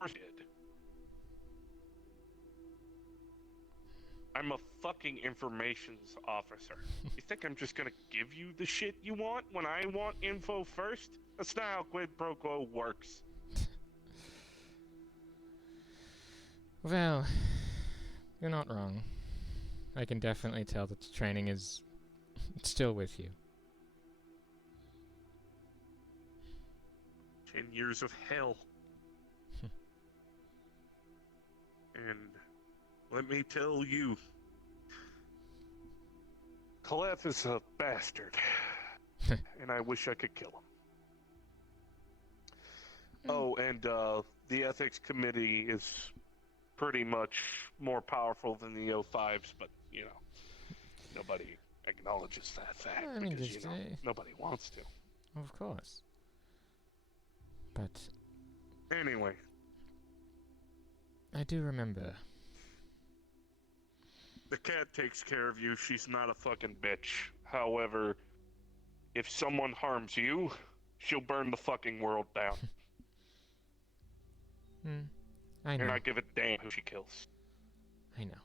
Of course I did. I'm a fucking informations officer. You think I'm just gonna give you the shit you want when I want info first? That's not how quid pro quo works. Well, you're not wrong. I can definitely tell that the training is still with you. 10 years of hell. And let me tell you, Caleb is a bastard. And I wish I could kill him. Oh, and the ethics committee is pretty much more powerful than the O5s, but, you know, nobody acknowledges that fact I mean, because, you know, nobody wants to. Of course. But anyway, I do remember. The cat takes care of you. She's not a fucking bitch. However, if someone harms you, she'll burn the fucking world down. I know. And I give a damn who she kills. I know.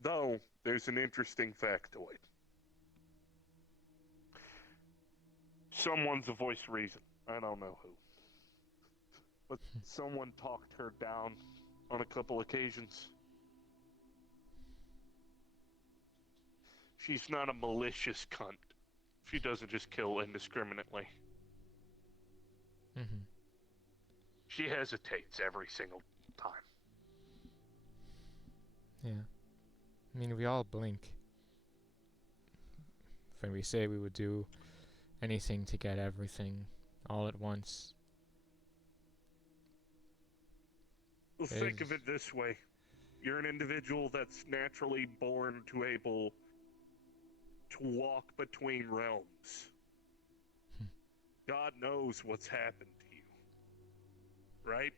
Though, there's an interesting factoid. Someone's a voice reason. I don't know who. But someone talked her down on a couple occasions. She's not a malicious cunt. She doesn't just kill indiscriminately. She hesitates every single time. Yeah. I mean, we all blink. When we say we would do anything to get everything all at once. Well, think of it this way. You're an individual that's naturally born to able to walk between realms. God knows what's happened to you. Right?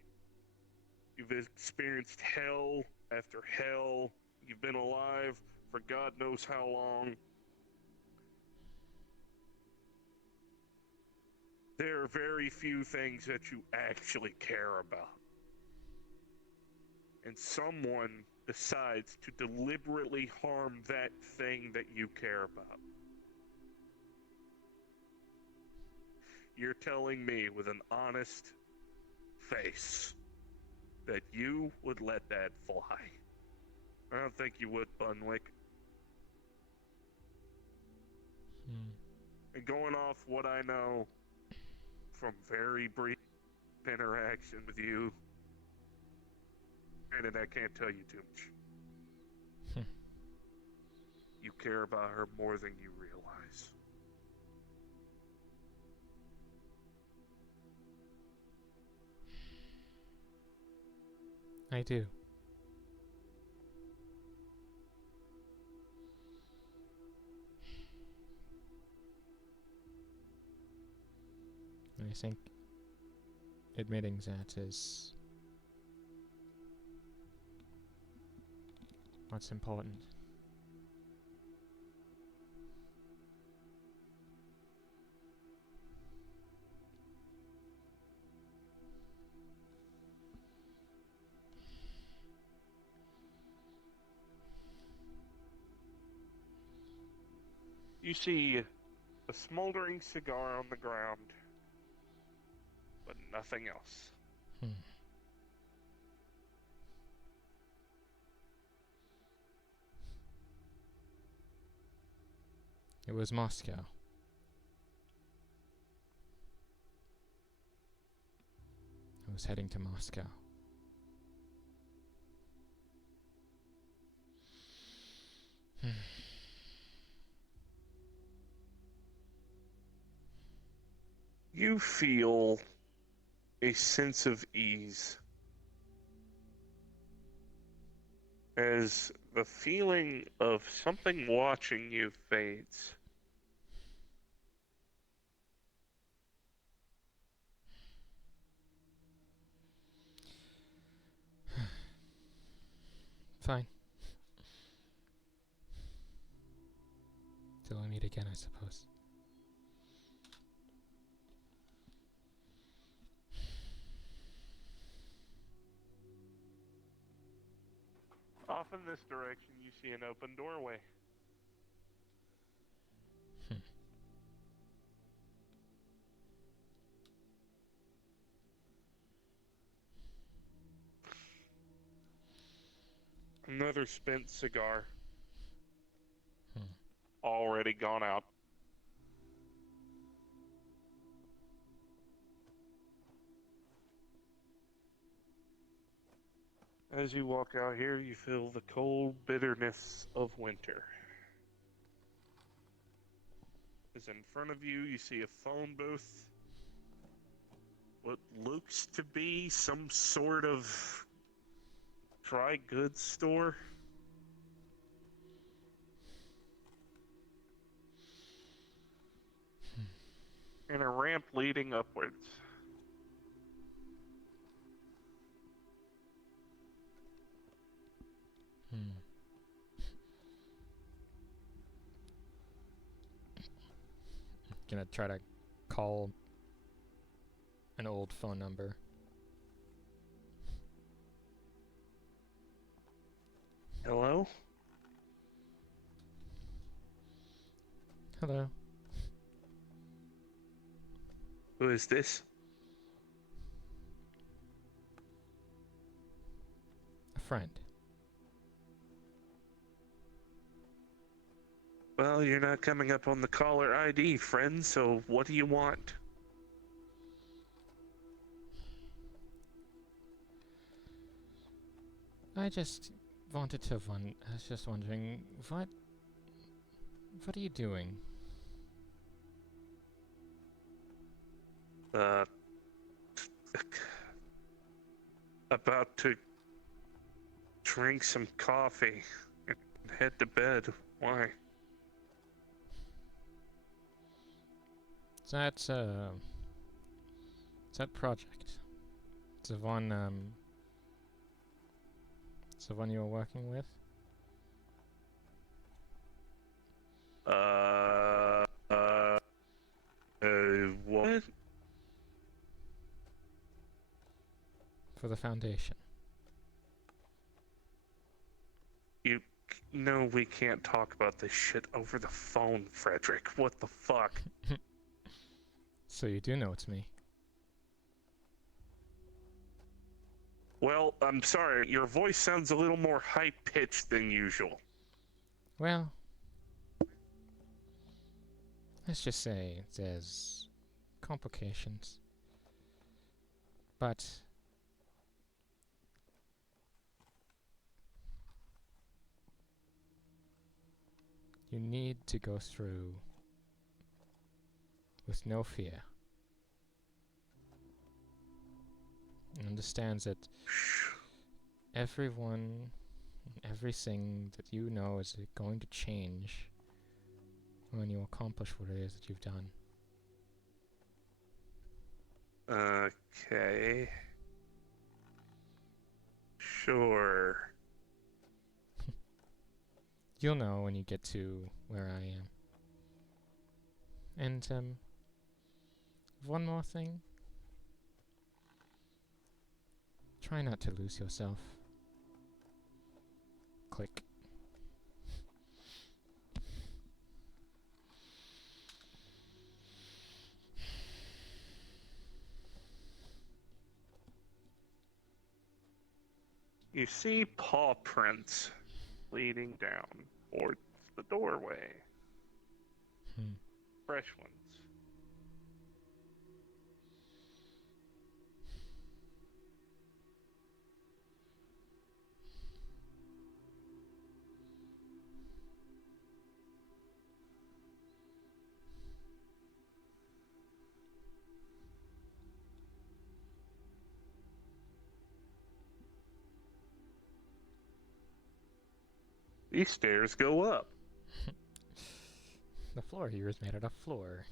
You've experienced hell after hell. You've been alive for God knows how long. There are very few things that you actually care about. And someone decides to deliberately harm that thing that you care about. You're telling me with an honest face that you would let that fly. I don't think you would, Bunwick. And going off what I know from very brief interaction with you, granted, I can't tell you too much. You care about her more than you realize. I do. And I think admitting that is what's important. You see a smoldering cigar on the ground, but nothing else. It was Moscow. I was heading to Moscow. You feel a sense of ease as the feeling of something watching you fades. Fine. Till we meet again, I suppose. Off in this direction, you see an open doorway. Another spent cigar. Already gone out. As you walk out here, you feel the cold bitterness of winter. As in front of you, you see a phone booth. What looks to be some sort of dry goods store. And a ramp leading upwards. Gonna try to call an old phone number. Hello? Hello. Who is this? A friend. Well, you're not coming up on the caller ID, friend, so what do you want? I just wanted to I was just wondering, what are you doing? About to drink some coffee and head to bed. Why? It's that project. It's the one you were working with? What? For the Foundation. No, we can't talk about this shit over the phone, Fredrick. What the fuck? So you do know it's me. Well, I'm sorry, your voice sounds a little more high-pitched than usual. Well, let's just say there's complications. But you need to go through with no fear. And understands that everyone, everything that you know is going to change when you accomplish what it is that you've done. Okay. Sure. You'll know when you get to where I am. And, one more thing. Try not to lose yourself. Click. You see paw prints leading down towards the doorway. Fresh ones. These stairs go up. The floor here is made out of floor.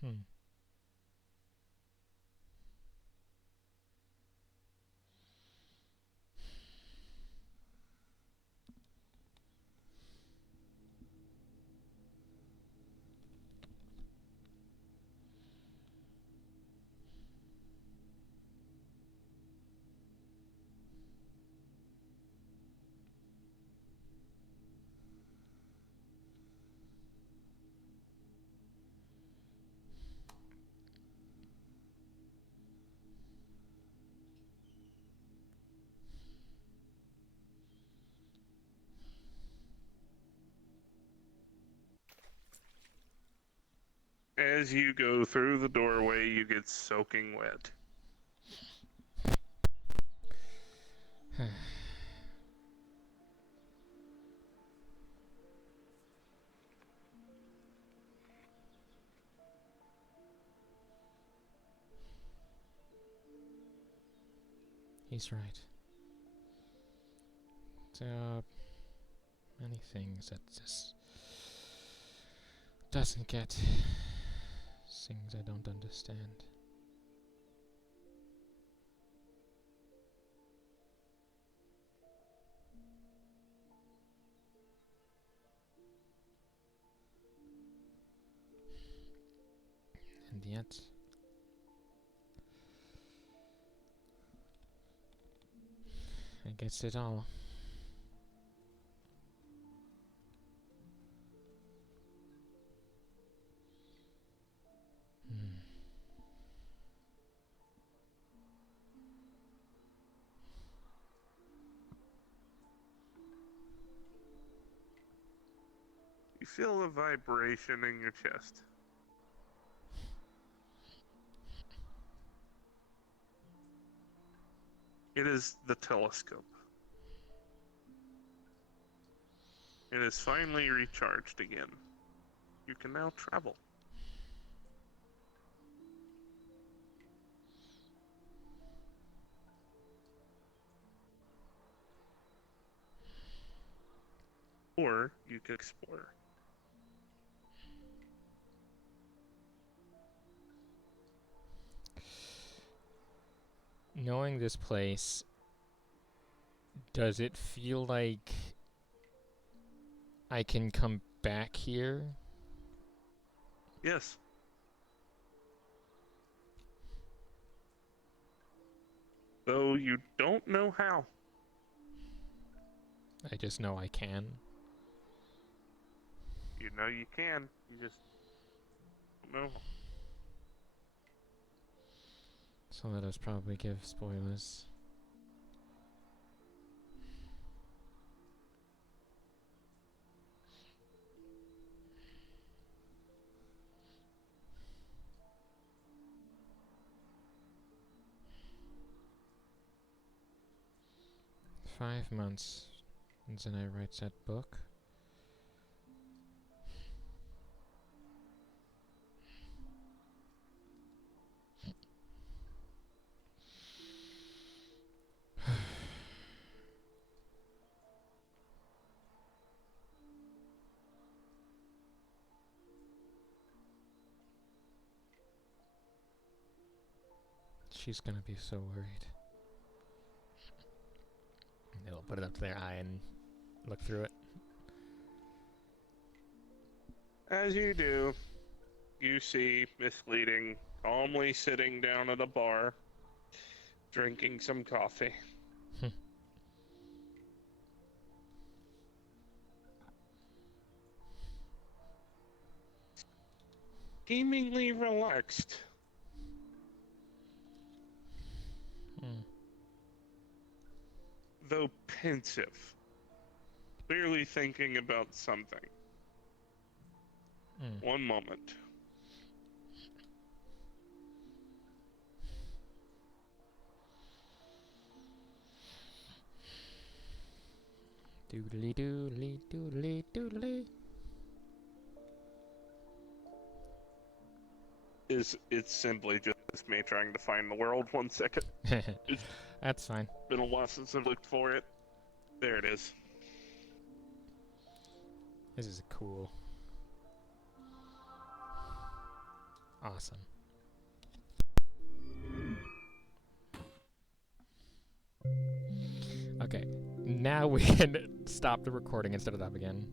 Hmm. As you go through the doorway, you get soaking wet. He's right. There are many things that just doesn't get. Things I don't understand. And yet, I gets it all. You feel a vibration in your chest. It is the telescope. It is finally recharged again. You can now travel. Or you can explore. Knowing this place, does it feel like I can come back here? Yes. Though you don't know how. I just know I can. You know you can. You just don't know. So let us probably give spoilers. "5 months, and then I write that book. She's gonna be so worried. They'll put it up to their eye and look through it. As you do, you see Miss Fleeting calmly sitting down at a bar, drinking some coffee. Seemingly relaxed. Though pensive. Clearly thinking about something. One moment. Doodly doodly doodly doodly. It's simply just me trying to find the world. 1 second. It's That's fine. been a while since I've looked for it. There it is. This is cool. Awesome. Okay, now we can stop the recording and start it up again.